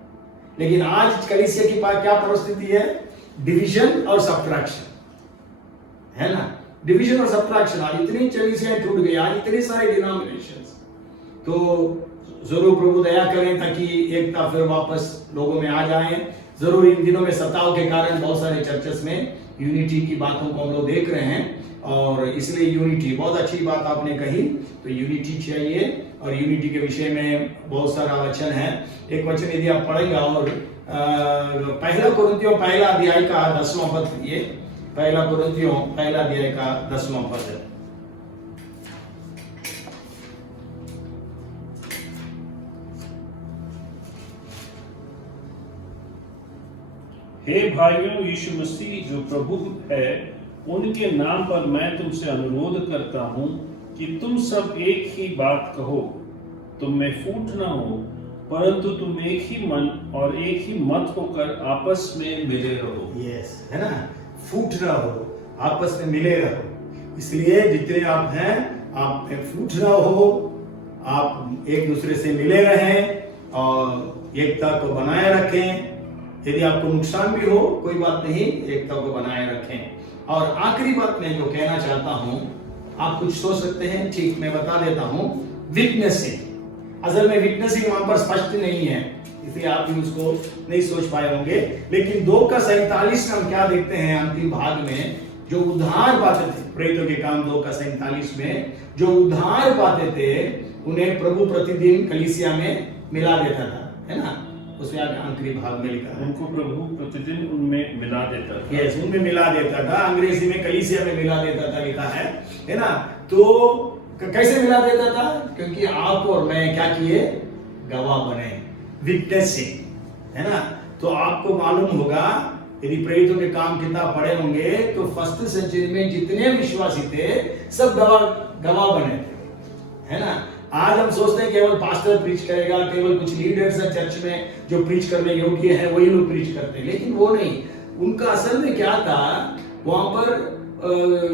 लेकिन आज कलीसिया की क्या परिस्थिति है? डिवीजन और सब्ट्रैक्शन, है ना? डिवीजन और सब्ट्रैक्शन। आज इतनी कलीसियाएं टूट गई, आज इतने सारे डिनोमिनेशंस। तो जरूर प्रभु दया करें ताकि एकता फिर वापस लोगों में आ जाए। जरूर इन दिनों में सताव के कारण बहुत सारे चर्चेस में यूनिटी की बातों को हम लोग देख रहे हैं, और इसलिए यूनिटी, बहुत अच्छी बात आपने कही, तो यूनिटी चाहिए। और यूनिटी के विषय में बहुत सारा वचन है। एक वचन यदि आप पढ़ेंगे, और 1 कुरिन्थियों 1 अध्याय का 10वां पद, ये 1 कुरिन्थियों 1 अध्याय का 10वां पद है। हे भाइयों, यीशु मसीह जो प्रभु है, उनके नाम पर मैं तुमसे अनुरोध करता हूं कि तुम सब एक ही बात कहो, तुम में फूट न हो, परंतु तुम एक ही मन और एक ही मत होकर आपस में मिले रहो। यस, है ना? फूट ना हो, आपस में मिले रहो। इसलिए जितने आप हैं, आप में फूट ना हो, आप एक दूसरे से मिले रहें और एकता को बनाए रखें। यदि आपको नुकसान भी हो, कोई बात नहीं, एकता को बनाए रखें। और आखिरी बात मैं जो कहना चाहता हूं, आप कुछ सोच सकते हैं, ठीक, मैं बता देता हूं। विटनेसिंग, असल में विटनेसिंग वहां पर स्पष्ट नहीं है, इसलिए आप भी उसको नहीं सोच पाए होंगे। लेकिन 2 का 47 में हम क्या देखते हैं? अंतिम भाग में जो उद्धार पाते थे, प्रेरितों के काम 2 का 47 में जो उद्धार पाते थे, उन्हें प्रभु प्रतिदिन कलीसिया में मिला देता था, है ना? उसमें आखिरी भाग में लिखा है उनको प्रभु प्रतिदिन उनमें मिला देता था। यस, उनमें मिला देता था। अंग्रेजी में कलीसिया में मिला देता था लिखा है ना? तो कैसे मिला देता था? क्योंकि आप और मैं क्या किए? गवाह बने, विटनेसिंग, है ना? तो आपको मालूम होगा, यदि प्रेरितों के काम किताब पढ़े होंगे, तो 1st सेंचुरी में जितने विश्वासी थे सब गवाह बने थे, है ना? आज हम सोचते हैं केवल पास्टर प्रीच करेगा, केवल कुछ लीडर्स हैं चर्च में जो प्रीच करने योग्य हैं वही लोग प्रीच करते हैं, लेकिन वो नहीं। उनका असल में क्या था वहां पर?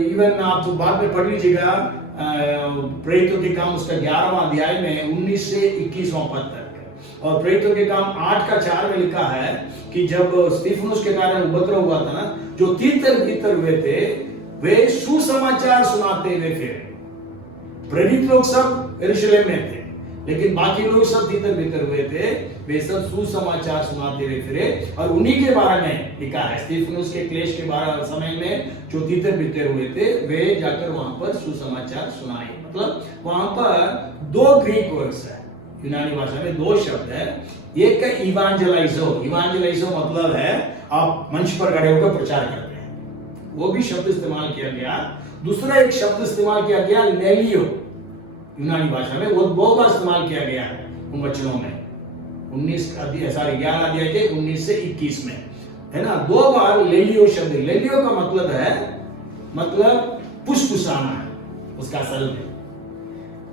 इवन आप बाद में पढ़ लीजिएगा, प्रेरितों के काम उसका 11वां अध्याय में 19 से 21वां पद तक। और प्रेरितों के काम 8 का 4 में लिखा है कि जब स्तिफनुस के कारण उपद्रव हुआ था ना, जो तीतर हुए थे वे सुसमाचार सुनाते हुए फिरे। प्रेरित लोग सब यरूशलेम में थे, लेकिन बाकी लोग सब तीतर हुए थे, वे सब सुसमाचार सुनाते हुए फिरे। और उन्हीं के बारे में लिखा है, स्तिफनुस के क्लेश के बारे समय में जो तीतर हुए थे, वे जाकर वहां पर सुसमाचार सुनाए। मतलब वहां पर 2 ग्रीक वर्ड्स है, यूनानी भाषा में 2 शब्द है। एक है इवांजेलाइजो, इवांजेलाइजो मतलब है आप मंच पर खड़े होकर प्रचार करते हैं, वो भी शब्द इस्तेमाल किया गया। दूसरा एक शब्द इस्तेमाल किया गया लेलियो, यूनानी भाषा में, वो 2 बार इस्तेमाल किया गया है उन वचनों में, 11 अध्याय के 19 से 21 में, है ना? 2 बार लेलियो शब्द। लेलियो का मतलब है, मतलब फुसफुसाना है उसका असल में।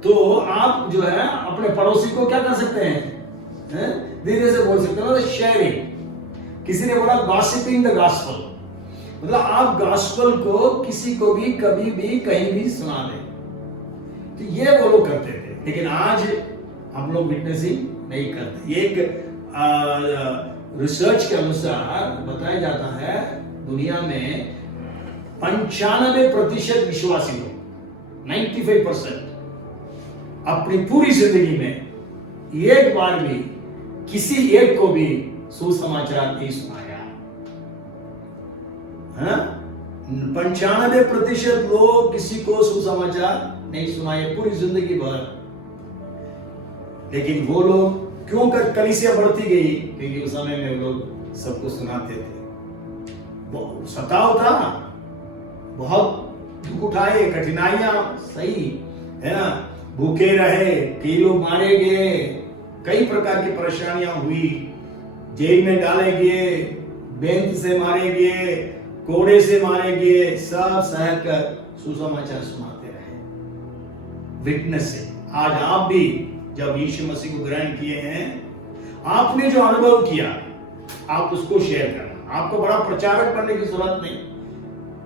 तो आप जो है अपने पड़ोसी को क्या कर सकते हैं? धीरे से बोल सकते हैं, शेयरिंग। किसी ने बोला गॉसिपिंग द गॉस्पेल, मतलब आप गॉस्पेल को किसी को भी कभी भी कहीं भी सुना दें। तो ये वो लोग करते थे, लेकिन आज हम लोग विटनेसिंग नहीं करते। एक रिसर्च के अनुसार बताया जाता है दुनिया में 95% विश्वासी लोग, 95% अपनी पूरी जिंदगी में एक बार भी किसी एक को भी सुसमाचार नहीं सुनाया है। 95% लोग किसी को सुसमाचार नहीं सुनाए पूरी जिंदगी भर। लेकिन वो लोग क्यों कर कलीसिया बढ़ती गई? क्योंकि उस समय में लोग सबको सुनाते थे। सताव था, बहुत दुख उठाए, कठिनाइयां सही है ना, भूखे रहे, कई लोग मारे गए, कई प्रकार की परेशानियां हुई, जेल में डाले गए, बेंत से मारे गए, कोड़े से मारे गए, सब सहकर सुसमाचार सुनाते रहे विटनेस से। आज आप भी जब यीशु मसीह को ग्रहण किए हैं, आपने जो अनुभव किया आप उसको शेयर करना। आपको बड़ा प्रचारक बनने की जरूरत नहीं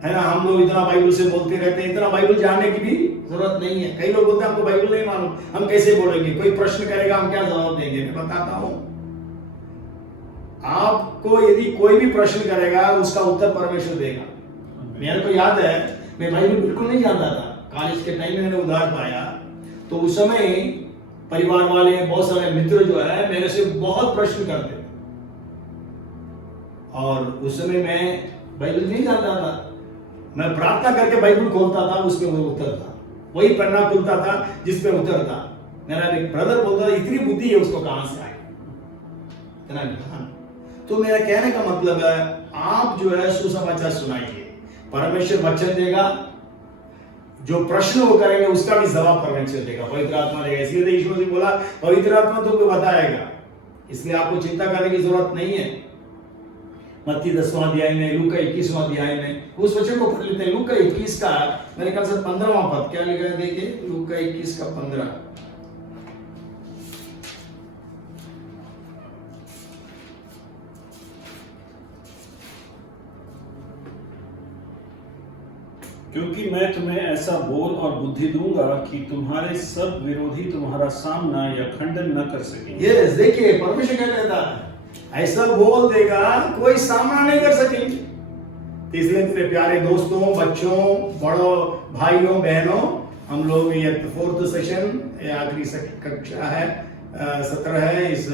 है ना। हम लोग इतना बाइबल से बोलते रहते हैं, इतना बाइबल जानने की भी जरूरत नहीं है। कई लोग बोलते हैं हमको बाइबल नहीं मालूम, हम कैसे बोलेंगे, कोई प्रश्न करेगा हम क्या जवाब देंगे। मैं बताता हूं, आपको यदि कोई भी प्रश्न करेगा उसका उत्तर परमेश्वर देगा। मेरे को याद है, मैं बाइबल बिल्कुल नहीं जानता था, कॉलेज के टाइम में मैंने उधार पाया, तो उस समय परिवार वाले, बहुत सारे मित्र जो है मेरे से बहुत प्रश्न करते थे, और उस समय मैं बाइबल नहीं जानता था। मैं प्रार्थना करके बाइबल खोलता था, उसमें वो उत्तर था, वही पन्ना खुलता था जिसमें उत्तर था। मेरा एक ब्रदर बोलता था इतनी बुद्धि है उसको कहां से आई, इतना ज्ञान। तो मेरा कहने का मतलब है, आप जो है सुसमाचार सुनाइए, परमेश्वर वचन देगा, जो प्रश्न वो करेंगे उसका भी जवाब परमेश्वर देगा, पवित्र आत्मा देगा। इसलिए यीशु मसीह बोला पवित्र आत्मा तुमको बताएगा, इसलिए आपको चिंता करने की जरूरत नहीं है। मत्ती 10वां अध्याय में, लूका 21वां अध्याय में उस वचन को पढ़ लेते हैं। लूका 21 का मेरे ख्याल से 15वां पद क्या लिखा है, देखिए लूका 21 का 15। क्योंकि मैं तुम्हें ऐसा बोल और बुद्धि दूंगा कि तुम्हारे सब विरोधी तुम्हारा सामना या खंडन न कर सकेंगे। यस, देखिए परमेश्वर क्या कहता है, ऐसा बोल देगा कोई सामना नहीं कर सकेंगे। तो इसलिए मेरे प्यारे दोस्तों, बच्चों, बड़ों, भाइयों, बहनों, हम लोग ये 4th सेशन, आखिरी कक्षा है, सत्र है इस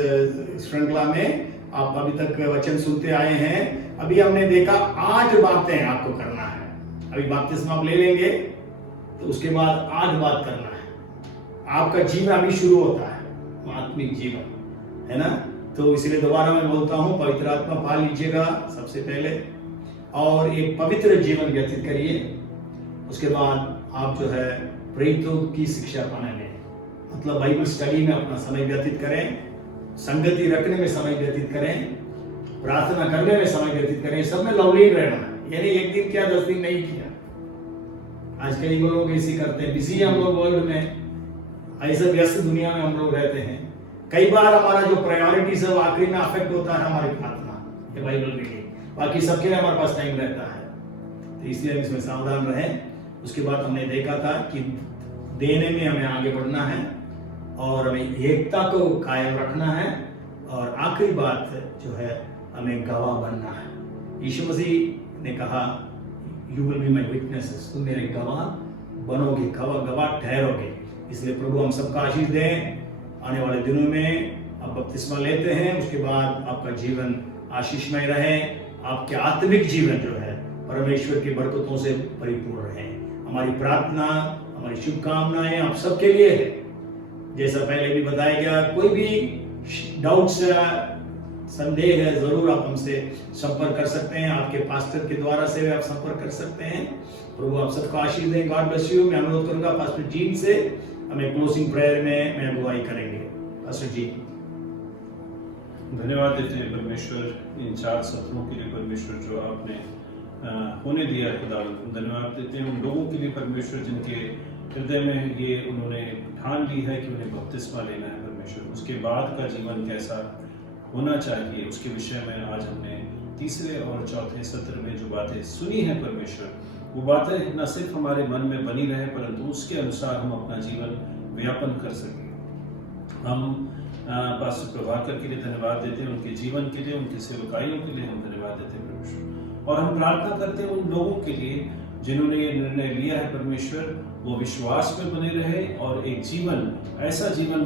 श्रृंखला में। आप अभी तक वचन सुनते आए हैं। अभी हमने देखा 8 बातें आपको करना है। अभी बपतिस्मा आप ले लेंगे तो उसके बाद 8 बात करना है। आपका जीवन अभी शुरू होता है, आत्मिक जीवन, है ना। तो इसलिए दोबारा मैं बोलता हूं, पवित्र आत्मा पा लीजिएगा सबसे पहले, और एक पवित्र जीवन व्यतीत करिए। उसके बाद आप जो है प्रेरितों की शिक्षा पाने, मतलब बाइबल स्टडी में अपना समय व्यतीत करें, संगति रखने में समय व्यतीत करें, प्रार्थना करने में समय व्यतीत करें, सब में लवलीन रहना है। यानी एक दिन क्या 10 दिन नहीं किया। आज कई लोग ऐसे करते हैं, बिजी हम लोग वर्ल्ड में, ऐसे व्यस्त दुनिया में हम लोग रहते हैं। कई बार हमारा जो प्रायोरिटीज है वो आखिरी में अफेक्ट होता है हमारी प्रार्थना, ये बाइबल के लिए, बाकी सबके लिए हमारे पास टाइम रहता है। तो इसलिए इसमें सावधान रहें। उसके बाद हमने देखा था कि देने में हमें आगे बढ़ना है और हमें एकता को कायम रखना है, और आखिरी बात जो है हमें गवाह बनना है। यीशु मसीह ने कहा you will be my witnesses, तुम मेरे गवाह बनोगे, गवाह ठहरोगे। इसलिए प्रभु हम सबका आशीष दें। आने वाले दिनों में आप बपतिस्मा लेते हैं, उसके बाद आपका जीवन आशीषमय रहे, आपके आत्मिक जीवन जो है परमेश्वर की बरकतों से परिपूर्ण रहे। हमारी प्रार्थना, हमारी शुभकामनाएं आप सबके लिए है। जैसा पहले भी बताया गया, कोई भी डाउट्स संदेह है, जरूर आप हमसे संपर्क कर सकते हैं। आपके पास्टर के द्वारा से आप संपर्क कर सकते हैं। प्रभु आप सबको आशीष दें। God bless you. मैं अनुरोध करूंगा पास्टर जीन से हमें क्लोजिंग प्रेयर में मैं अगुवाई करेंगे। पास्टर जी। धन्यवाद देते हैं परमेश्वर इन 4 सत्रों के लिए, परमेश्वर जो आपने होने दिया है खुदा। धन्यवाद देते हैं उन लोगों के लिए परमेश्वर जिनके हृदय में ये उन्होंने ठान ली है कि उन्हें बपतिस्मा लेना है परमेश्वर। उसके बाद का जीवन कैसा होना चाहिए उसके विषय में आज हमने तीसरे और चौथे सत्र में जो बातें सुनी हैं परमेश्वर, वो बातें न सिर्फ हमारे मन में बनी रहे परंतु उसके अनुसार हम अपना जीवन व्यापन कर सकें। हम पास्टर प्रभाकर के लिए धन्यवाद देते हैं, उनके जीवन के लिए, उनकी सेवकाइयों के लिए हम धन्यवाद देते हैं परमेश्वर। और हम प्रार्थना करते हैं उन लोगों के लिए जिन्होंने ये निर्णय लिया है परमेश्वर, वो विश्वास में बने रहे और एक जीवन, ऐसा जीवन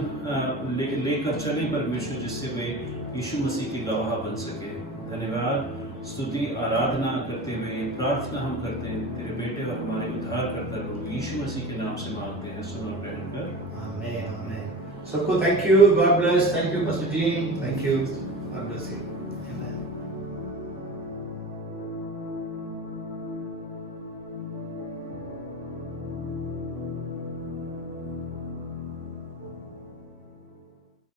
लेकर चले परमेश्वर जिससे वे यीशु मसीह के गवाह बन सके। धन्यवाद, स्तुति, आराधना करते हुए प्रार्थना हम करते हैं तेरे बेटे और हमारे उद्धारकर्ता प्रभु यीशु मसीह के नाम से मांगते हैं, सुनो ग्रहण कर। आमीन आमीन। सबको thank you, God bless. Thank you pastor ji. Eugene. Thank you. God bless you.